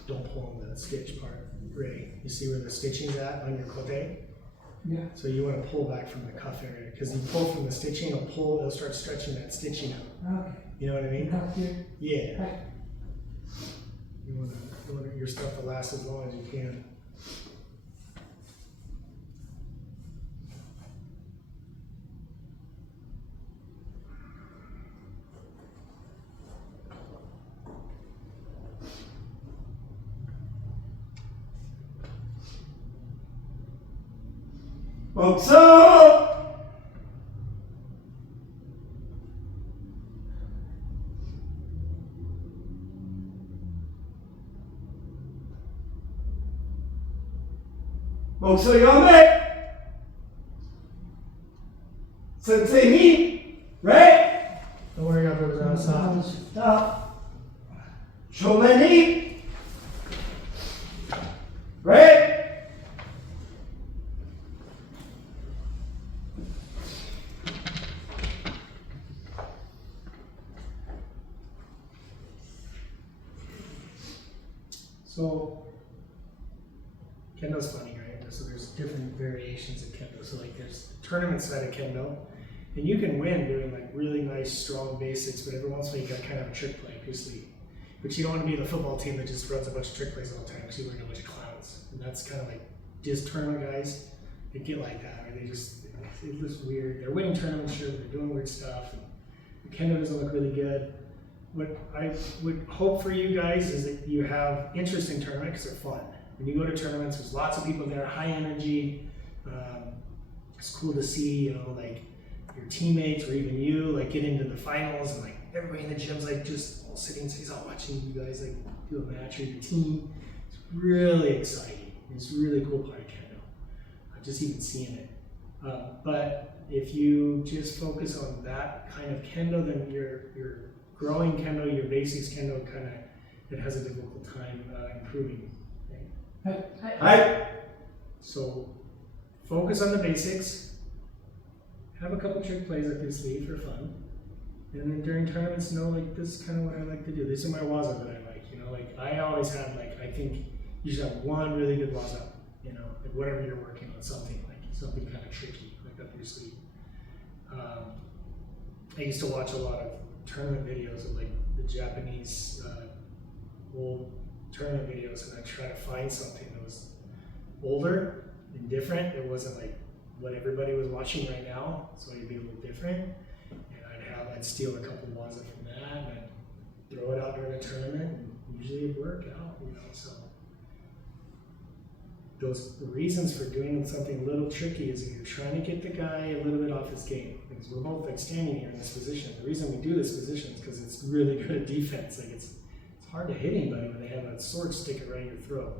Don't pull on the stitch part, Ray. You see where the stitching's at on your cote? Yeah. So you want to pull back from the cuff area because you pull from the stitching, it'll start stretching that stitching out. Okay. You know what I mean? Up here. Yeah. Right. You want your stuff to last as long as you can. Folks up. Folks yame. Sensei ni. Right? Don't worry about those outside. Stop. Shomen ni. Right? So, Kendo's funny, right? So there's different variations of Kendo. So like there's tournament side of Kendo, and you can win doing like really nice, strong basics, but every once in a while you got kind of a trick play up your sleeve. But you don't want to be the football team that just runs a bunch of trick plays all the time because you learn a bunch of clowns. And that's kind of like just tournament guys, they get like that, or it's just weird. They're winning tournaments, sure, but they're doing weird stuff. And Kendo doesn't look really good. What I would hope for you guys is that you have interest in tournaments because they're fun. When you go to tournaments, there's lots of people there, high energy. It's cool to see, you know, like your teammates or even you, like get into the finals, and like everybody in the gym's like just all sitting and he's all watching you guys like do a match or your team. It's really exciting. It's a really cool part of Kendo. Just even seeing it. But if you just focus on that kind of Kendo, then you're growing Kendo, your basics Kendo kind of, it has a difficult time improving. Hi. So focus on the basics. Have a couple trick plays up your sleeve for fun. And then during tournaments, know like this is kind of what I like to do. This is my waza that I like. You know, like I always have like, I think you should have one really good waza. You know, like whatever you're working on, something kind of tricky, like up your sleeve. I used to watch a lot of tournament videos of like the Japanese old tournament videos, and I'd try to find something that was older and different. It wasn't like what everybody was watching right now, so it'd be a little different. And I'd steal a couple waza from that, and I'd throw it out during a tournament, and usually it'd work out, you know. So those reasons for doing something a little tricky is that you're trying to get the guy a little bit off his game, because we're both like standing here in this position. The reason we do this position is because it's really good at defense. Like it's hard to hit anybody when they have a sword sticking right in your throat.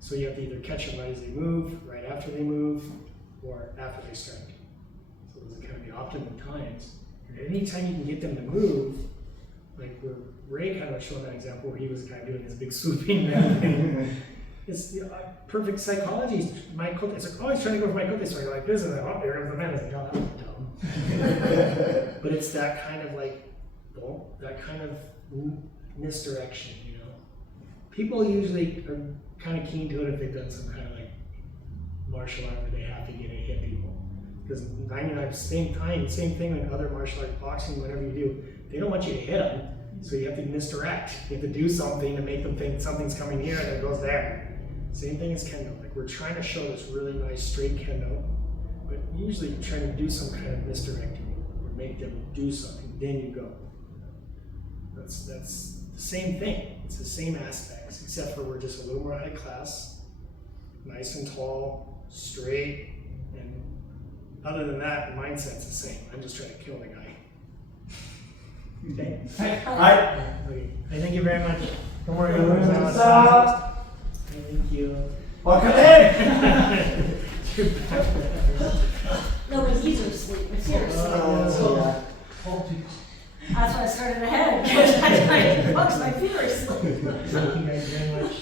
So you have to either catch them right as they move, right after they move, or after they strike. So those are kind of the optimum times. And anytime you can get them to move, like where Ray kind of showed that example where he was kind of doing this big swooping thing. It's perfect psychology. It's like, oh, he's trying to go for my kote swing like this, and then, oh, there goes the man. It's like, oh, that was dumb. But it's that kind of like, well, that kind of misdirection, you know. People usually are kind of keen to it if they've done some kind of like martial art where they have to get and hit people. Because 99% same thing with other martial arts, boxing, whatever you do, they don't want you to hit them. So you have to misdirect. You have to do something to make them think something's coming here and it goes there. Same thing as Kendo. Like we're trying to show this really nice straight Kendo, but usually you're trying to do some kind of misdirecting or make them do something, then you go. That's the same thing. It's the same aspects, except for we're just a little more high class, nice and tall, straight, and other than that, the mindset's the same. I'm just trying to kill the guy. Okay. Hi. Okay. Thank you very much. Don't worry about it. Thank you. Welcome in. No, he's asleep, but seriously. That's why I started ahead, because my feet are asleep. Thank you guys very much.